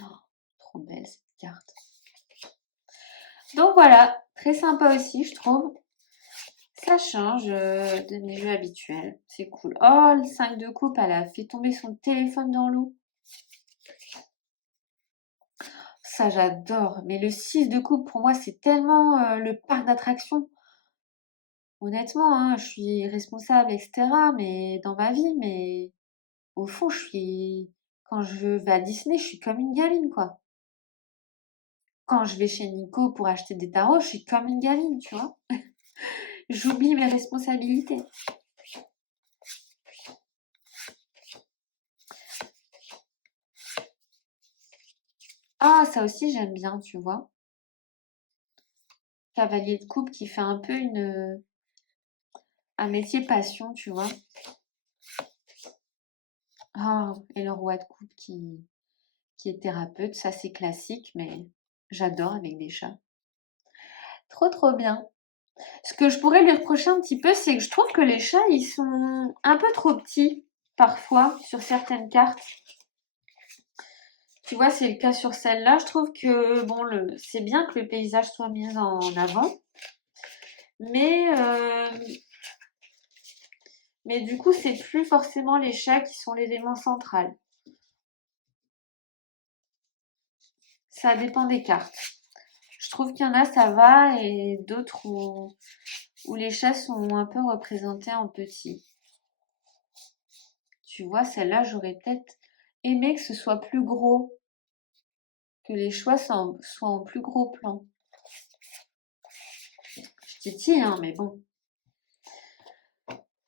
Oh, trop belle cette carte. Donc voilà, très sympa aussi, je trouve. Ça change de mes jeux habituels. C'est cool. Oh, le 5 de coupe, elle a fait tomber son téléphone dans l'eau. ça j'adore. Mais le 6 de coupe, pour moi, c'est tellement le parc d'attractions. Honnêtement, hein, je suis responsable, etc. Mais dans ma vie, mais au fond, quand je vais à Disney, je suis comme une gamine, quoi. Quand je vais chez Nico pour acheter des tarots, je suis comme une gamine, tu vois. J'oublie mes responsabilités. Ah, ça aussi, j'aime bien, tu vois. Cavalier de coupe qui fait un peu un métier passion, tu vois. Ah, et le roi de coupe qui est thérapeute, ça c'est classique, mais j'adore avec des chats. Trop trop bien. Ce que je pourrais lui reprocher un petit peu, c'est que je trouve que les chats, ils sont un peu trop petits, parfois, sur certaines cartes. Tu vois, c'est le cas sur celle-là. Je trouve que, bon, c'est bien que le paysage soit mis en avant, mais, mais du coup, c'est plus forcément les chats qui sont l'élément central. Ça dépend des cartes. Je trouve qu'il y en a, ça va, et d'autres où les chats sont un peu représentés en petit. Tu vois, celle-là, j'aurais peut-être aimé que ce soit plus gros, que les choix soient en plus gros plan. Je titille, hein, mais bon.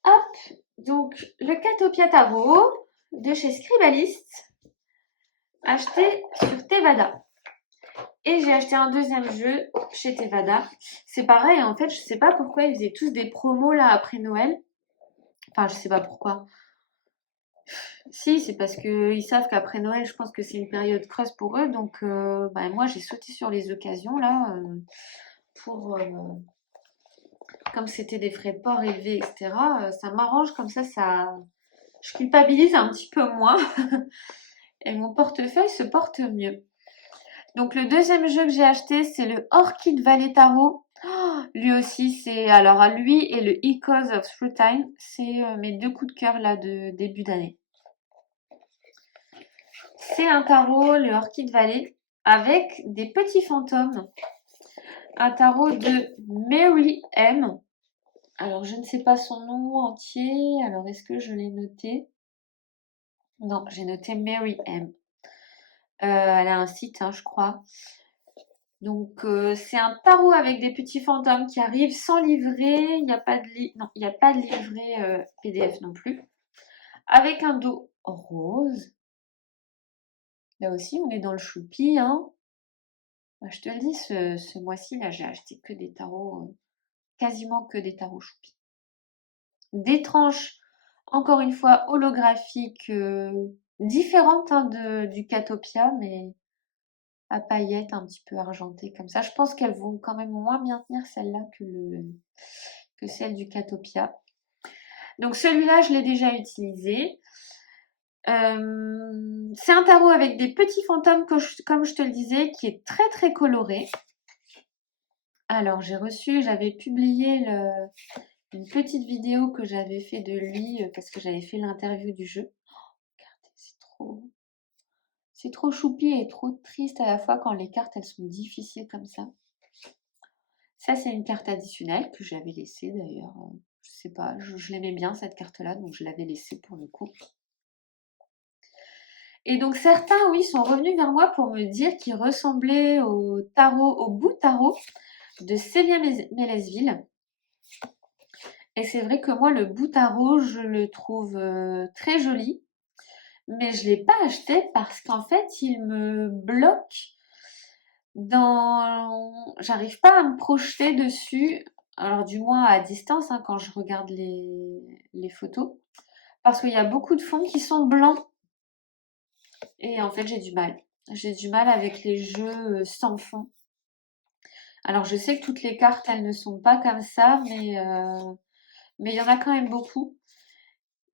Hop, donc le Catopia Tarot de chez Scribalist, acheté sur Tevada. Et j'ai acheté un deuxième jeu chez Tevada. C'est pareil, en fait, je sais pas pourquoi ils faisaient tous des promos là après Noël. Enfin, je sais pas pourquoi. Si, c'est parce qu'ils savent qu'après Noël, je pense que c'est une période creuse pour eux. Donc, bah, moi, j'ai sauté sur les occasions là pour, comme c'était des frais de port élevés, etc. Ça m'arrange comme ça, je culpabilise un petit peu moins et mon portefeuille se porte mieux. Donc, le deuxième jeu que j'ai acheté, c'est le Orchid Valley Tarot. Oh, lui aussi, c'est alors lui et le Echoes of Fruitine, c'est mes deux coups de cœur là de début d'année. C'est un tarot, le Orchid Valley, avec des petits fantômes. Un tarot de Mary M. Alors, je ne sais pas son nom entier. Alors, est-ce que je l'ai noté? Non, j'ai noté Mary M. Elle a un site, hein, je crois. Donc, c'est un tarot avec des petits fantômes qui arrivent sans livret. Il n'y a pas de non, il n'y a pas de livret PDF non plus. Avec un dos rose. Là aussi, on est dans le choupi, hein. Je te le dis, ce mois-ci, là, j'ai acheté que des tarots, quasiment que des tarots choupi. Des tranches, encore une fois, holographiques, différentes hein, du Catopia, mais à paillettes un petit peu argentées comme ça. Je pense qu'elles vont quand même moins bien tenir celle-là que celle du Catopia. Donc celui-là, je l'ai déjà utilisé. C'est un tarot avec des petits fantômes, comme je te le disais, qui est très très coloré. Alors j'avais publié une petite vidéo que j'avais fait de lui parce que j'avais fait l'interview du jeu. Oh, regardez, c'est trop choupi et trop triste à la fois quand les cartes elles sont difficiles comme ça. Ça c'est une carte additionnelle que j'avais laissée d'ailleurs. Je sais pas, je l'aimais bien cette carte-là, donc je l'avais laissée pour le coup. Et donc certains, oui, sont revenus vers moi pour me dire qu'ils ressemblaient au bout tarot de Célia Mélesville. Et c'est vrai que moi, le bout tarot, je le trouve très joli. Mais je ne l'ai pas acheté parce qu'en fait, il me bloque J'arrive pas à me projeter dessus. Alors du moins à distance, hein, quand je regarde les photos. Parce qu'il y a beaucoup de fonds qui sont blancs. Et en fait, j'ai du mal. J'ai du mal avec les jeux sans fond. Alors, je sais que toutes les cartes, elles ne sont pas comme ça, mais il y en a quand même beaucoup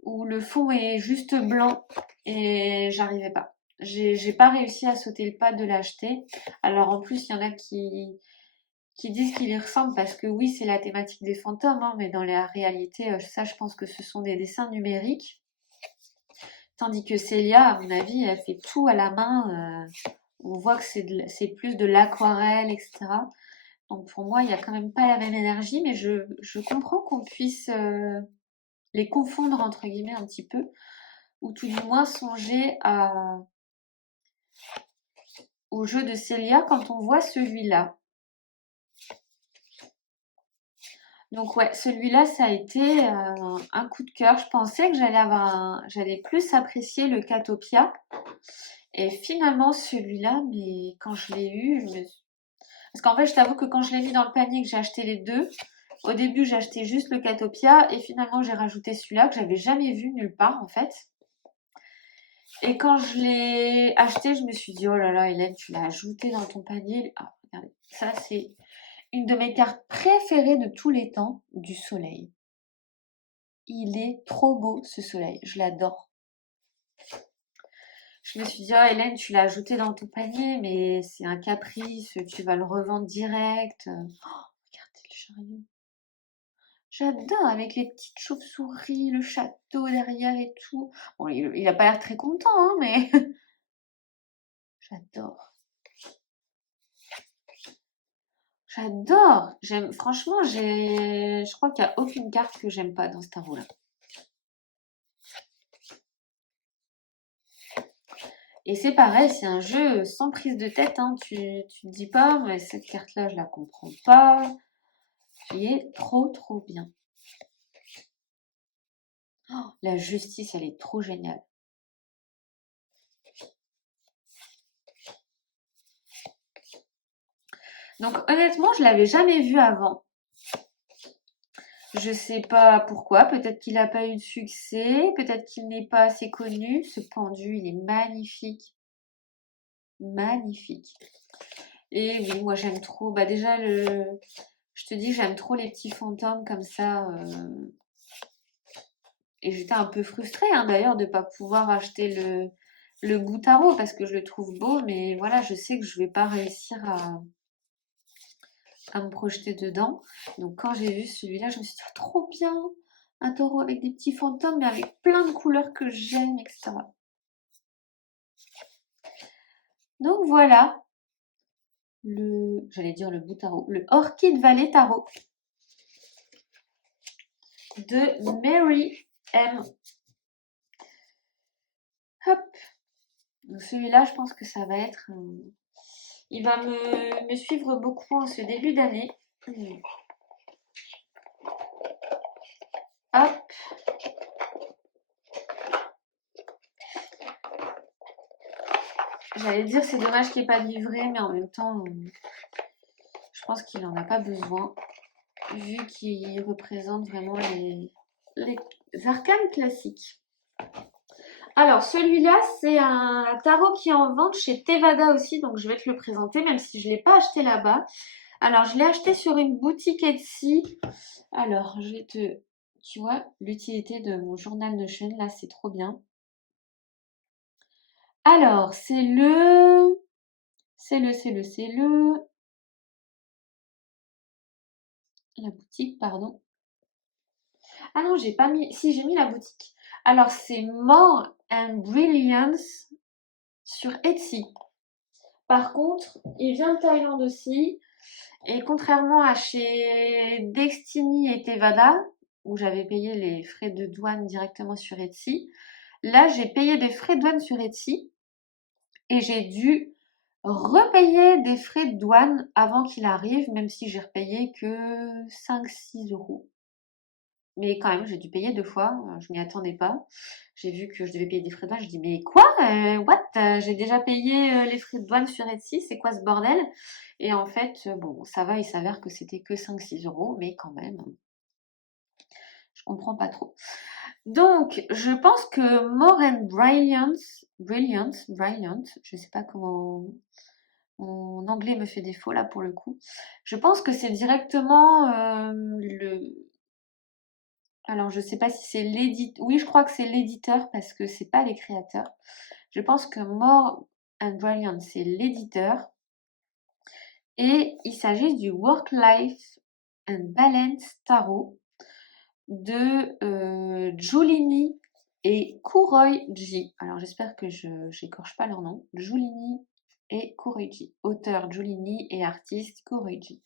où le fond est juste blanc et j'arrivais pas. J'ai pas réussi à sauter le pas de l'acheter. Alors, en plus, il y en a qui disent qu'il y ressemble parce que oui, c'est la thématique des fantômes, hein, mais dans la réalité, ça, je pense que ce sont des dessins numériques. Tandis que Célia, à mon avis, elle fait tout à la main. On voit que c'est plus de l'aquarelle, etc. Donc pour moi, il n'y a quand même pas la même énergie, mais je comprends qu'on puisse les confondre entre guillemets un petit peu, ou tout du moins songer au jeu de Célia quand on voit celui-là. Donc ouais, celui-là, ça a été un coup de cœur. Je pensais que j'allais plus apprécier le Catopia. Et finalement, celui-là, mais quand je l'ai eu, parce qu'en fait, je t'avoue que quand je l'ai mis dans le panier, que j'ai acheté les deux, au début, j'ai acheté juste le Catopia et finalement, j'ai rajouté celui-là que j'avais jamais vu nulle part en fait. Et quand je l'ai acheté, je me suis dit, oh là là, Hélène, tu l'as ajouté dans ton panier. Ah, regardez, ça, c'est une de mes cartes préférées de tous les temps, du soleil. Il est trop beau, ce soleil. Je l'adore. Je me suis dit, oh Hélène, tu l'as ajouté dans ton panier, mais c'est un caprice, tu vas le revendre direct. Oh, regardez le chariot. J'adore, avec les petites chauves-souris, le château derrière et tout. Bon, il a pas l'air très content, hein, mais j'adore. J'adore. Franchement, je crois qu'il n'y a aucune carte que j'aime pas dans ce tarot-là. Et c'est pareil, c'est un jeu sans prise de tête, hein. Tu te dis pas, mais cette carte-là, je la comprends pas. Qui est trop, trop bien. Oh, la justice, elle est trop géniale. Donc honnêtement, je l'avais jamais vu avant. Je sais pas pourquoi, peut-être qu'il n'a pas eu de succès, peut-être qu'il n'est pas assez connu. Ce pendu, il est magnifique. Magnifique. Et oui, moi j'aime trop. Bah déjà, je te dis, j'aime trop les petits fantômes comme ça. Et j'étais un peu frustrée hein, d'ailleurs de ne pas pouvoir acheter le bout tarot parce que je le trouve beau, mais voilà, je sais que je vais pas réussir à me projeter dedans. Donc quand j'ai vu celui-là, je me suis dit, oh, trop bien, un taureau avec des petits fantômes, mais avec plein de couleurs que j'aime, etc. Donc voilà, j'allais dire le bout tarot, le Orchid Valley Tarot de Mary M. Hop. Donc celui-là, je pense que ça va être... il va me suivre beaucoup en ce début d'année. Hop. J'allais dire c'est dommage qu'il n'y ait pas de livret, mais en même temps, je pense qu'il n'en a pas besoin, vu qu'il représente vraiment les arcanes classiques. Alors celui-là, c'est un tarot qui est en vente chez Tevada aussi, donc je vais te le présenter, même si je ne l'ai pas acheté là-bas. Alors je l'ai acheté sur une boutique Etsy. Alors je vais te... Tu vois, l'utilité de mon journal Notion, là, c'est trop bien. Alors, c'est le... La boutique, pardon. Ah non, j'ai pas mis... Si, j'ai mis la boutique. Alors, c'est More and Brilliance sur Etsy. Par contre, il vient de Thaïlande aussi. Et contrairement à chez Destiny et Tevada, où j'avais payé les frais de douane directement sur Etsy, là, j'ai payé des frais de douane sur Etsy et j'ai dû repayer des frais de douane avant qu'il arrive, même si j'ai repayé que 5-6 euros. Mais quand même, j'ai dû payer 2 fois, je m'y attendais pas. J'ai vu que je devais payer des frais de douane, je dis: «Mais quoi? What? J'ai déjà payé, les frais de douane sur Etsy, c'est quoi ce bordel?» Et en fait, bon, ça va, il s'avère que c'était que 5-6 euros, mais quand même, je comprends pas trop. Donc, je pense que More and Brilliant, je sais pas comment mon anglais me fait défaut là pour le coup. Je pense que c'est directement, alors je sais pas si c'est l'éditeur. Oui, je crois que c'est l'éditeur parce que c'est pas les créateurs. Je pense que More and Brilliant, c'est l'éditeur. Et il s'agit du Work-Life and Balance Tarot de Giulini et Kuroy G. Alors j'espère que je n'écorche pas leur nom. Giulini et Kuroichi. Auteur Giulini et artiste Kuroichi.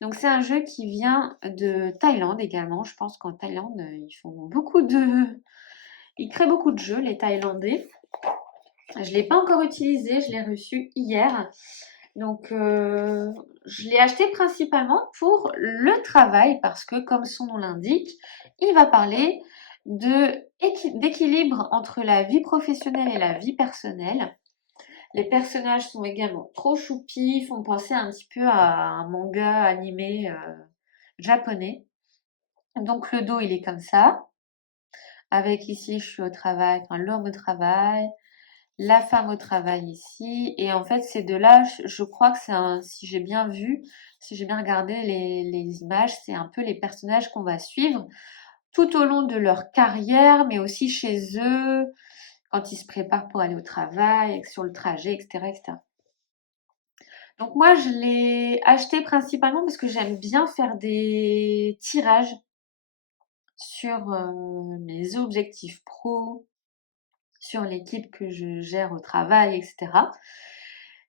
Donc c'est un jeu qui vient de Thaïlande également. Je pense qu'en Thaïlande, ils font beaucoup de... Ils créent beaucoup de jeux, les Thaïlandais. Je ne l'ai pas encore utilisé, je l'ai reçu hier. Donc je l'ai acheté principalement pour le travail parce que comme son nom l'indique, il va parler d'équilibre entre la vie professionnelle et la vie personnelle. Les personnages sont également trop choupis, font penser un petit peu à un manga animé japonais. Donc le dos, il est comme ça, avec ici, je suis au travail, enfin l'homme au travail, la femme au travail ici. Et en fait, ces deux-là, je crois que c'est un, si j'ai bien vu, si j'ai bien regardé les images, c'est un peu les personnages qu'on va suivre tout au long de leur carrière, mais aussi chez eux, quand ils se préparent pour aller au travail, sur le trajet, etc., etc. Donc moi, je l'ai acheté principalement parce que j'aime bien faire des tirages sur mes objectifs pro, sur l'équipe que je gère au travail, etc.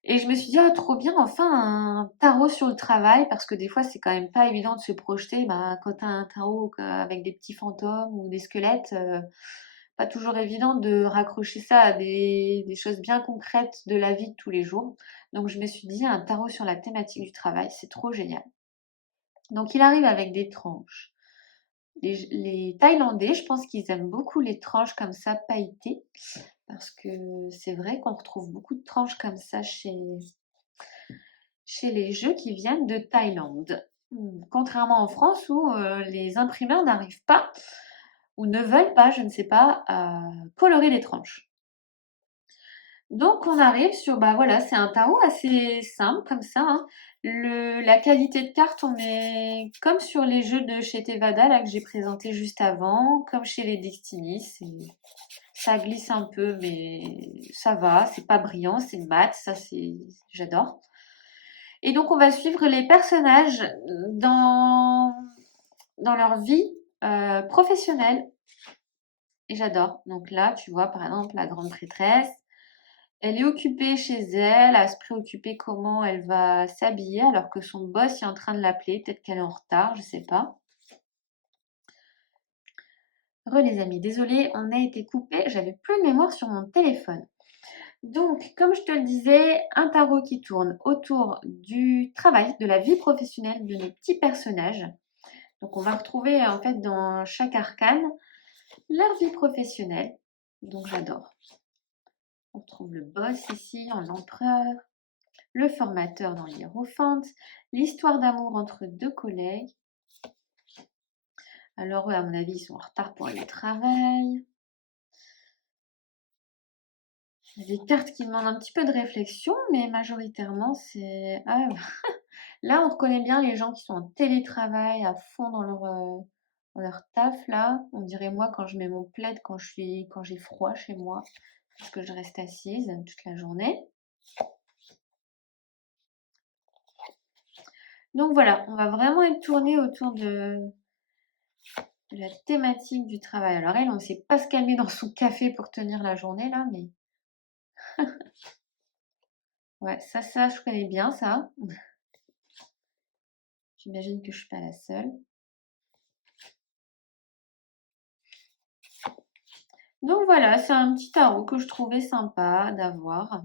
Et je me suis dit, oh, trop bien, enfin un tarot sur le travail, parce que des fois, c'est quand même pas évident de se projeter. Bah, quand tu as un tarot avec des petits fantômes ou des squelettes, pas toujours évident de raccrocher ça à des choses bien concrètes de la vie de tous les jours. Donc, je me suis dit, un tarot sur la thématique du travail, c'est trop génial. Donc, il arrive avec des tranches. Les Thaïlandais, je pense qu'ils aiment beaucoup les tranches comme ça, pailletées, parce que c'est vrai qu'on retrouve beaucoup de tranches comme ça chez les jeux qui viennent de Thaïlande. Contrairement en France où les imprimeurs n'arrivent pas ou ne veulent pas, je ne sais pas, à colorer les tranches. Donc on arrive sur, bah voilà, c'est un tarot assez simple comme ça, hein. La qualité de carte, on est comme sur les jeux de chez Tevada là que j'ai présenté juste avant, comme chez les Destiny, ça glisse un peu mais ça va, c'est pas brillant, c'est mat, ça c'est j'adore. Et donc on va suivre les personnages dans leur vie professionnelle. Et j'adore. Donc là, tu vois par exemple la grande prêtresse. Elle est occupée chez elle, à se préoccuper comment elle va s'habiller alors que son boss est en train de l'appeler. Peut-être qu'elle est en retard, je sais pas. Les amis, désolée, on a été coupé. J'avais plus de mémoire sur mon téléphone. Donc, comme je te le disais, un tarot qui tourne autour du travail, de la vie professionnelle de nos petits personnages. Donc, on va retrouver en fait dans chaque arcane leur vie professionnelle. Donc, j'adore. On retrouve le boss ici en l'empereur, le formateur dans l'hiérophante, l'histoire d'amour entre deux collègues. Alors, eux, à mon avis, ils sont en retard pour aller au travail. Il y a des cartes qui demandent un petit peu de réflexion, mais majoritairement, c'est... Ah, là, on reconnaît bien les gens qui sont en télétravail à fond dans leur taf, là. On dirait moi quand je mets mon plaid quand j'ai froid chez moi, parce que je reste assise toute la journée. Donc voilà, on va vraiment être tourné autour de la thématique du travail. Alors elle, on ne sait pas se calmer dans son café pour tenir la journée, là, mais... Ouais, ça, je connais bien, ça. J'imagine que je suis pas la seule. Donc voilà, c'est un petit tarot que je trouvais sympa d'avoir.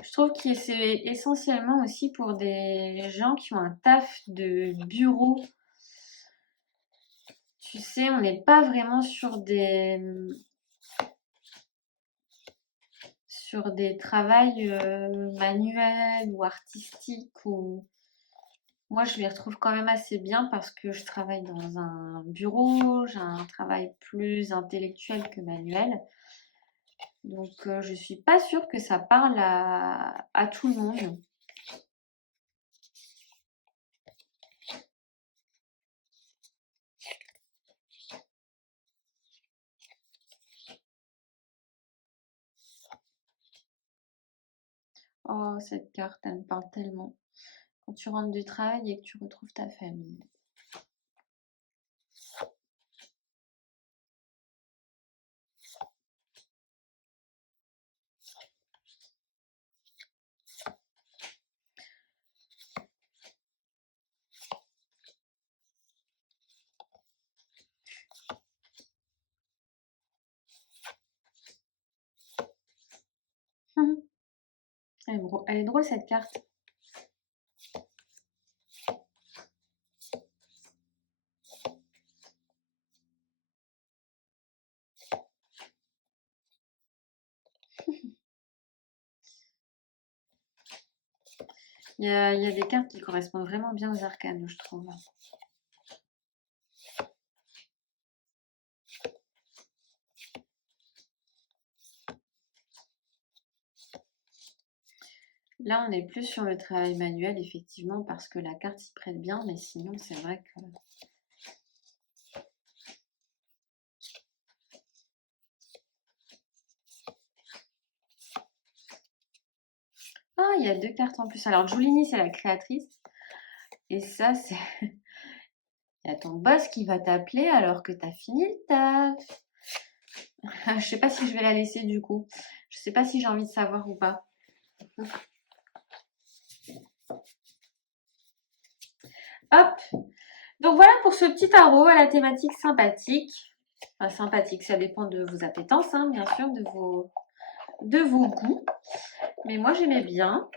Je trouve que c'est essentiellement aussi pour des gens qui ont un taf de bureau. Tu sais, on n'est pas vraiment sur des travails manuels ou artistiques. Moi, je les retrouve quand même assez bien parce que je travaille dans un bureau, j'ai un travail plus intellectuel que manuel. Donc, je suis pas sûre que ça parle à tout le monde. Oh, cette carte, elle me parle tellement. Quand tu rentres du travail et que tu retrouves ta famille. Elle est drôle cette carte. Il y a des cartes qui correspondent vraiment bien aux arcanes, je trouve. Là, on est plus sur le travail manuel, effectivement, parce que la carte s'y prête bien, mais sinon, c'est vrai que... Ah, il y a 2 cartes en plus. Alors, Julini, c'est la créatrice. Et ça, c'est... Il y a ton boss qui va t'appeler alors que tu as fini le taf. Je sais pas si je vais la laisser du coup. Je sais pas si j'ai envie de savoir ou pas. Hop. Donc voilà pour ce petit tarot à la thématique sympathique. Enfin, sympathique, ça dépend de vos appétences, hein, bien sûr, de vos goûts. Mais moi, j'aimais bien.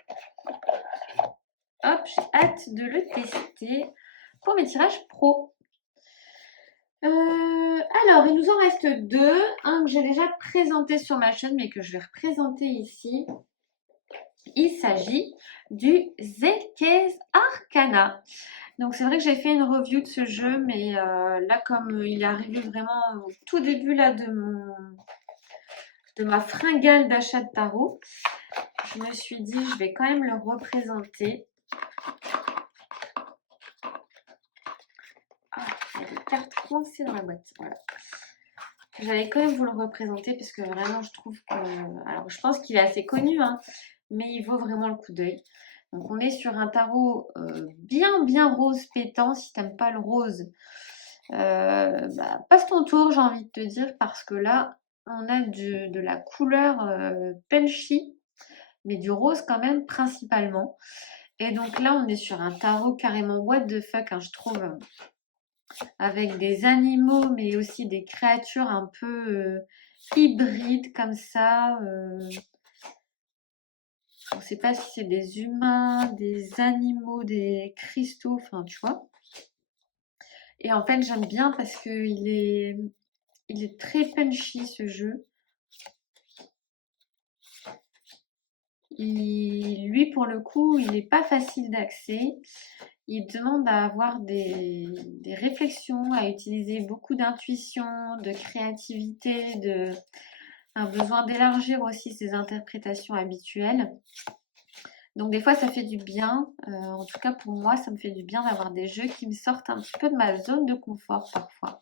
Hop, j'ai hâte de le tester pour mes tirages pro. Alors, il nous en reste 2. Un que j'ai déjà présenté sur ma chaîne, mais que je vais représenter ici. Il s'agit du Zekes Arcana. Donc c'est vrai que j'ai fait une review de ce jeu, mais là comme il est arrivé vraiment au tout début là de ma fringale d'achat de tarot, je me suis dit je vais quand même le représenter. Ah, il y a des cartes coincées dans la boîte. Voilà. J'allais quand même vous le représenter parce que vraiment je trouve que... Alors je pense qu'il est assez connu, hein, mais il vaut vraiment le coup d'œil. Donc on est sur un tarot bien rose pétant. Si t'aimes pas le rose, passe ton tour, j'ai envie de te dire, parce que là on a de la couleur penchy, mais du rose quand même principalement. Et donc là on est sur un tarot carrément what the fuck, hein, je trouve, avec des animaux mais aussi des créatures un peu hybrides comme ça. On ne sait pas si c'est des humains, des animaux, des cristaux, enfin tu vois. Et en fait j'aime bien parce qu'il est très punchy ce jeu. Lui pour le coup il n'est pas facile d'accès. Il demande à avoir des réflexions, à utiliser beaucoup d'intuition, de créativité, un besoin d'élargir aussi ses interprétations habituelles. Donc des fois ça fait du bien, en tout cas pour moi ça me fait du bien d'avoir des jeux qui me sortent un petit peu de ma zone de confort parfois.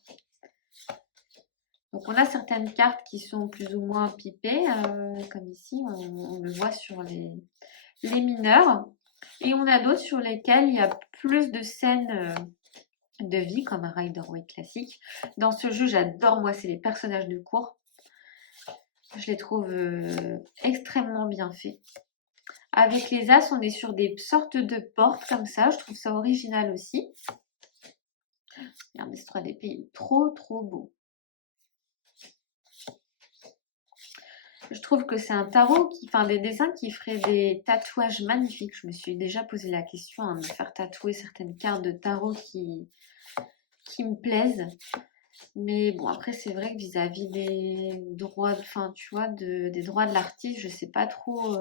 Donc on a certaines cartes qui sont plus ou moins pipées, comme ici on le voit sur les mineurs. Et on a d'autres sur lesquelles il y a plus de scènes de vie, comme un Rider-Waite classique. Dans ce jeu, j'adore, moi, c'est les personnages de cours. Je les trouve extrêmement bien faits. Avec les As, on est sur des sortes de portes comme ça. Je trouve ça original aussi. Regardez, ce 3 d'épée, il est trop beau. Je trouve que c'est un tarot des dessins qui feraient des tatouages magnifiques. Je me suis déjà posé la question de me faire tatouer certaines cartes de tarot qui me plaisent. Mais bon, après, c'est vrai que vis-à-vis des droits, tu vois, des droits de l'artiste, je sais pas trop.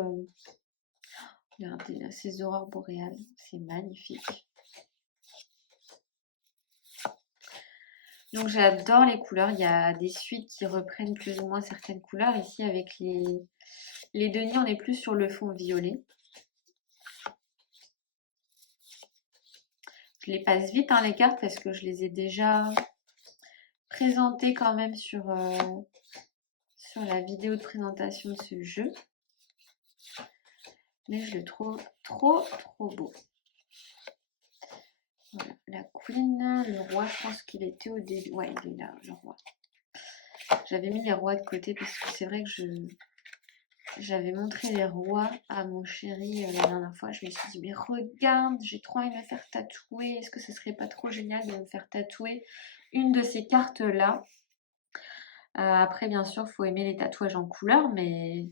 Regardez là, ces aurores boréales, c'est magnifique. Donc j'adore les couleurs. Il y a des suites qui reprennent plus ou moins certaines couleurs. Ici, avec les deniers, on est plus sur le fond violet. Je les passe vite, hein, les cartes, parce que je les ai déjà présentées quand même sur la vidéo de présentation de ce jeu. mais je le trouve trop beau. Voilà, la queen, le roi, je pense qu'il était au début. Ouais, il est là, le roi. J'avais mis les rois de côté parce que c'est vrai que j'avais montré les rois à mon chéri la dernière fois. Je me suis dit, mais regarde, j'ai trop envie de me faire tatouer. Est-ce que ce serait pas trop génial de me faire tatouer une de ces cartes-là? Après, bien sûr, il faut aimer les tatouages en couleur, mais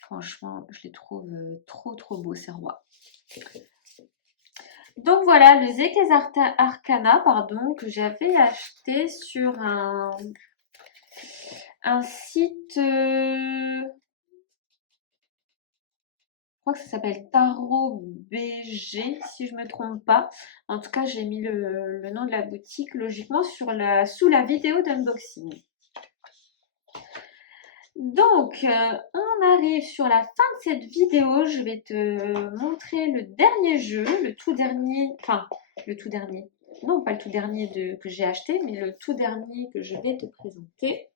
franchement, je les trouve trop beaux, ces rois. Donc voilà, le Zekes Arcana, pardon, que j'avais acheté sur un site, je crois que ça s'appelle Tarot BG, si je me trompe pas. En tout cas, j'ai mis le nom de la boutique, logiquement, sous la vidéo d'unboxing. Donc, on arrive sur la fin de cette vidéo. Je vais te montrer le dernier jeu, le tout dernier, non pas le tout dernier que j'ai acheté, mais le tout dernier que je vais te présenter.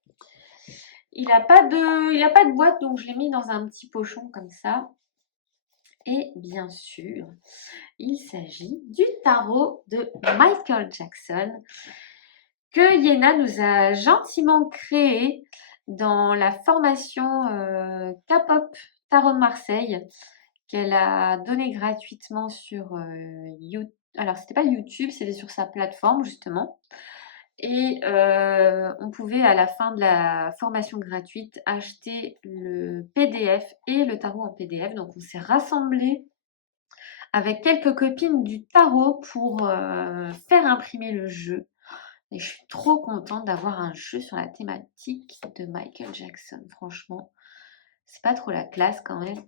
Il n'a pas de boîte, donc je l'ai mis dans un petit pochon comme ça. Et bien sûr, il s'agit du tarot de Michael Jackson que Yéna nous a gentiment créé dans la formation K-pop Tarot de Marseille qu'elle a donné gratuitement sur YouTube. Alors, c'était pas YouTube, c'était sur sa plateforme justement. Et on pouvait à la fin de la formation gratuite acheter le PDF et le tarot en PDF. Donc, on s'est rassemblés avec quelques copines du tarot pour faire imprimer le jeu. Et je suis trop contente d'avoir un jeu sur la thématique de Michael Jackson. Franchement, c'est pas trop la classe quand même.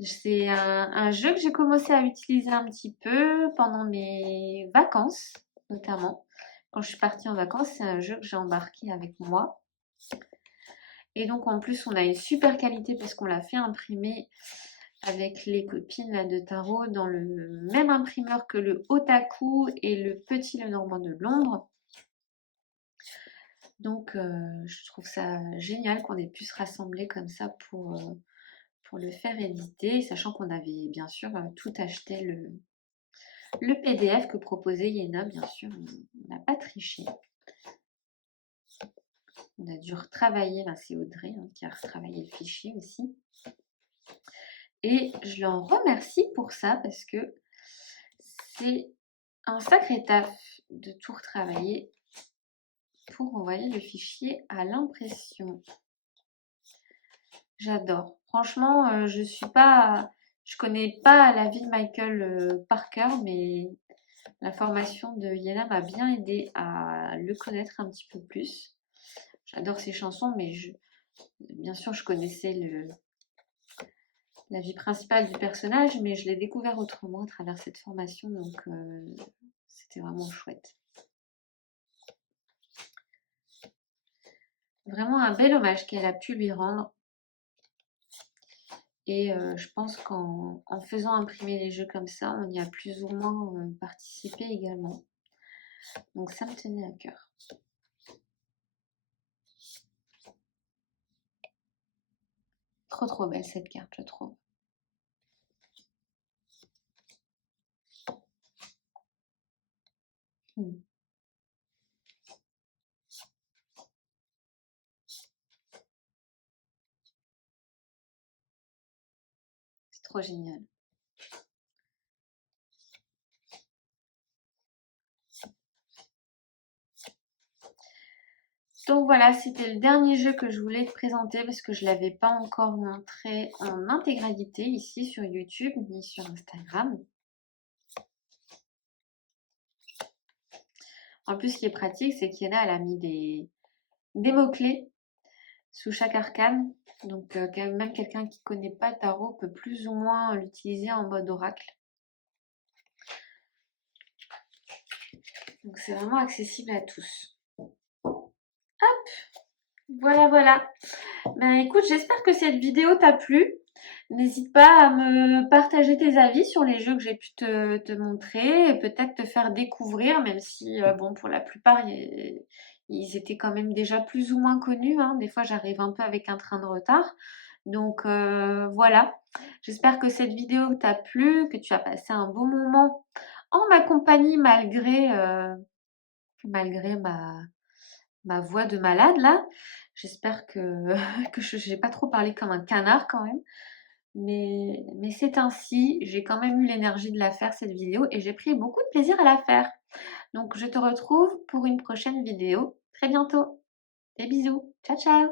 C'est un jeu que j'ai commencé à utiliser un petit peu pendant mes vacances, notamment. Quand je suis partie en vacances, c'est un jeu que j'ai embarqué avec moi. Et donc en plus, on a une super qualité parce qu'on l'a fait imprimer avec les copines là, de tarot dans le même imprimeur que le Otaku et le petit Lenormand de Londres. Donc je trouve ça génial qu'on ait pu se rassembler comme ça pour le faire éditer, sachant qu'on avait bien sûr tout acheté le PDF que proposait Yéna, bien sûr, on n'a pas triché. On a dû retravailler, c'est Audrey qui a retravaillé le fichier aussi. Et je l'en remercie pour ça parce que c'est un sacré taf de tout retravailler pour envoyer le fichier à l'impression. J'adore. Franchement, je connais pas la vie de Michael par cœur, mais la formation de Yéna m'a bien aidé à le connaître un petit peu plus. J'adore ses chansons, mais bien sûr, je connaissais la vie principale du personnage, mais je l'ai découvert autrement à travers cette formation, donc c'était vraiment chouette. Vraiment un bel hommage qu'elle a pu lui rendre. Et je pense qu'en faisant imprimer les jeux comme ça, on y a plus ou moins participé également. Donc ça me tenait à cœur. Trop belle cette carte, je trouve. C'est trop génial. Donc voilà, c'était le dernier jeu que je voulais te présenter parce que je ne l'avais pas encore montré en intégralité ici sur YouTube ni sur Instagram. En plus, ce qui est pratique, c'est qu'Yéna, elle a mis des mots-clés sous chaque arcane. Donc même quelqu'un qui ne connaît pas le tarot peut plus ou moins l'utiliser en mode oracle. Donc c'est vraiment accessible à tous. Hop, voilà. Ben écoute, j'espère que cette vidéo t'a plu. N'hésite pas à me partager tes avis sur les jeux que j'ai pu te montrer et peut-être te faire découvrir, même si, bon, pour la plupart, ils étaient quand même déjà plus ou moins connus, hein. Des fois, j'arrive un peu avec un train de retard. Donc voilà, J'espère que cette vidéo t'a plu, que tu as passé un bon moment en ma compagnie malgré ma voix de malade là. J'espère que, que je n'ai pas trop parlé comme un canard quand même. Mais c'est ainsi, j'ai quand même eu l'énergie de la faire cette vidéo et j'ai pris beaucoup de plaisir à la faire. Donc je te retrouve pour une prochaine vidéo très bientôt. Des bisous. Ciao ciao.